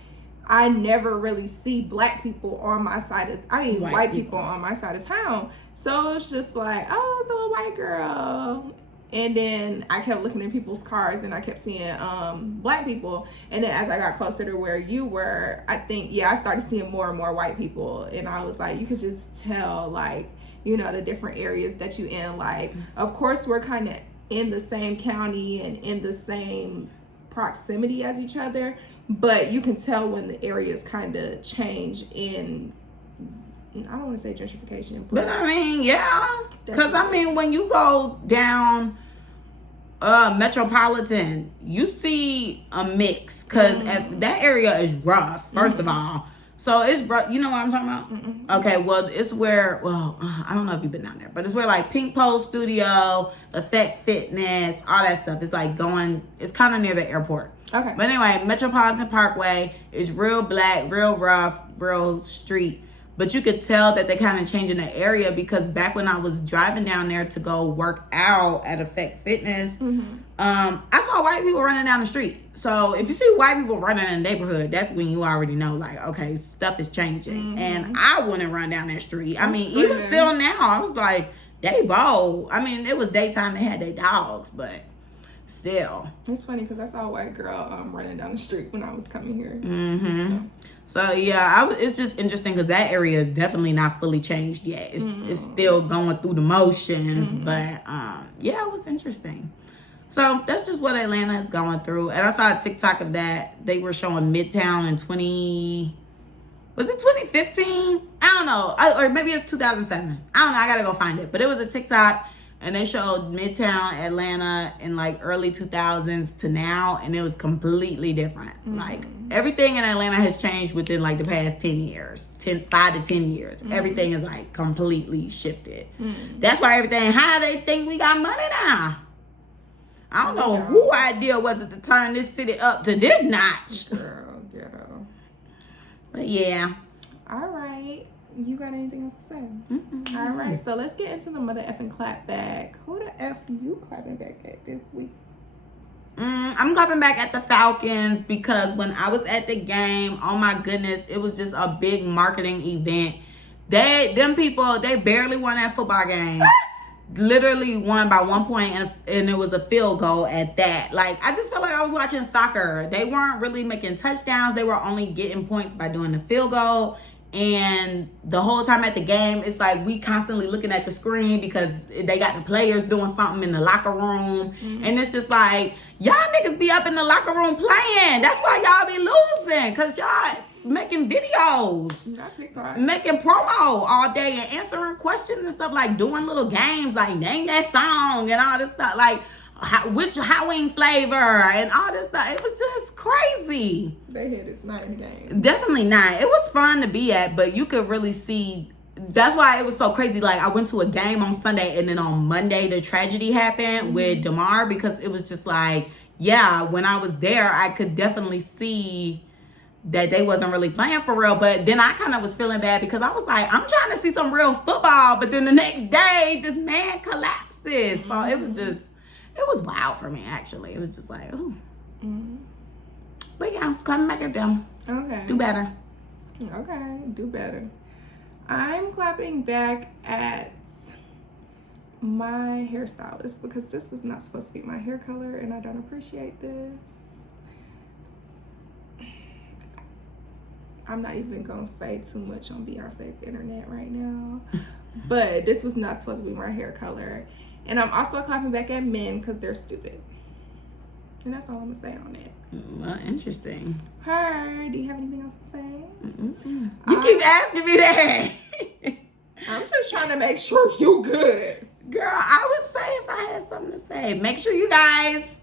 I never really see black people on my side of, white people on my side of town. So it's just like, oh, it's a little white girl. And then I kept looking at people's cars and I kept seeing black people. And then as I got closer to where you were, I think, I started seeing more and more white people. And I was like, you could just tell, like, you know, the different areas that you in. Like, of course, we're kind of in the same county and in the same proximity as each other. But you can tell when the areas kind of change in, I don't want to say gentrification, but I mean, yeah, because I mean, when you go down Metropolitan, you see a mix because that area is rough. First of all, so it's rough. You know what I'm talking about? Okay, well, it's where, I don't know if you've been down there, but it's where like Pink Pole Studio, Effect Fitness, all that stuff. It's like it's kind of near the airport. Okay, but anyway, Metropolitan Parkway is real black, real rough, real street. But you could tell that they kind of changing the area because back when I was driving down there to go work out at Effect Fitness, I saw white people running down the street. So if you see white people running in the neighborhood, that's when you already know, like, okay, stuff is changing. And I wouldn't run down that street. I mean, even still now, I was like, they bold. I mean, it was daytime, they had their dogs, but still. It's funny because I saw a white girl running down the street when I was coming here. So yeah, it's just interesting because that area is definitely not fully changed yet. It's still going through the motions, but yeah, it was interesting. So that's just what Atlanta is going through. And I saw a TikTok of that. They were showing Midtown in 2015? I don't know, or maybe it's 2007. I don't know. I gotta go find it. But it was a TikTok. And they showed Midtown Atlanta in like early 2000s to now, and it was completely different. Like everything in Atlanta has changed within like the past 10 years, 5 to 10 years. Everything is like completely shifted. That's why everything, how they think we got money now. I don't know who idea was it to turn this city up to this notch. Girl, ghetto. But yeah. All right. You got anything else to say? All right, so let's get into the mother effing clapback. Who the F you clapping back at this week? I'm clapping back at the Falcons because when I was at the game, oh my goodness, it was just a big marketing event. Them people, they barely won that football game. Literally won by 1 point, and it was a field goal at that. Like, I just felt like I was watching soccer. They weren't really making touchdowns. They were only getting points by doing the field goal. And the whole time at the game, it's like we constantly looking at the screen because they got the players doing something in the locker room. And it's just like, y'all niggas be up in the locker room playing. That's why y'all be losing, because y'all making videos, making promo all day and answering questions and stuff, like doing little games like name that song and all this stuff, like which Halloween flavor and all this stuff. It was just crazy. They hit it not in the game. Definitely not. It was fun to be at, but you could really see. That's why it was so crazy. Like, I went to a game on Sunday, and then on Monday the tragedy happened with DeMar, because it was just like, yeah, when I was there, I could definitely see that they wasn't really playing for real. But then I kind of was feeling bad because I was like, I'm trying to see some real football, but then the next day this man collapses. So it was wild for me, actually. It was just like, ooh. But yeah, clapping back at them. Okay. Do better. Okay, do better. I'm clapping back at my hairstylist because this was not supposed to be my hair color, and I don't appreciate this. I'm not even gonna say too much on Beyonce's internet right now, but this was not supposed to be my hair color. And I'm also clapping back at men because they're stupid. And that's all I'm gonna say on it. Well, interesting. Her, do you have anything else to say? You keep asking me that. I'm just trying to make sure you good. Girl, I would say if I had something to say, make sure you guys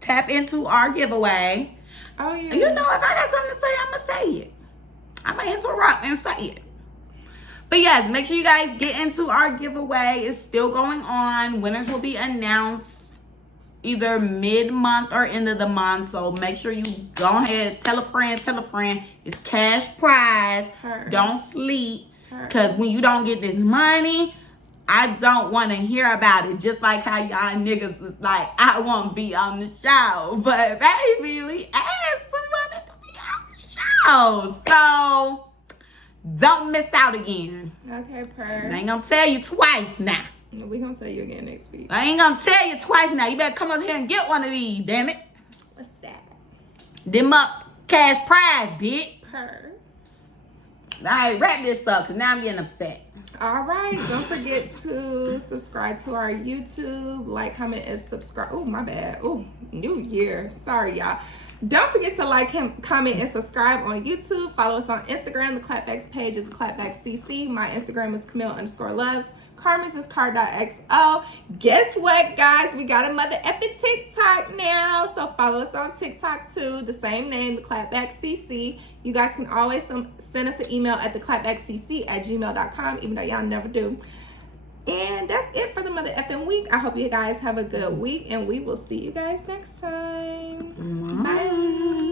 tap into our giveaway. Oh, yeah. You know, if I got something to say, I'm gonna say it. I'm gonna interrupt and say it. But yes, make sure you guys get into our giveaway. It's still going on. Winners will be announced either mid-month or end of the month. So make sure you go ahead, tell a friend. It's cash prize. Don't sleep. Because when you don't get this money, I don't want to hear about it. Just like how y'all niggas was like, I won't be on the show. But baby, we asked somebody to be on the show. So don't miss out again. Okay, I ain't gonna tell you twice now. We're gonna tell you again next week. I ain't gonna tell you twice now. You better come up here and get one of these, damn it. What's that? Them up cash prize, bitch. Her. All right, wrap this up, because now I'm getting upset. All right, don't forget to subscribe to our YouTube, like, comment, and subscribe. Oh, my bad. Oh, new year. Sorry, y'all. Don't forget to like, comment, and subscribe on YouTube. Follow us on Instagram. The Clapback's page is theclapbackcc. My Instagram is Camille_loves. Carmen's is car.xo. Guess what, guys? We got a mother effing TikTok now. So follow us on TikTok too. The same name, the Clapbackcc. You guys can always send us an email at theclapbackcc@gmail.com, even though y'all never do. And that's it for the mother effing week. I hope you guys have a good week, and we will see you guys next time. Bye.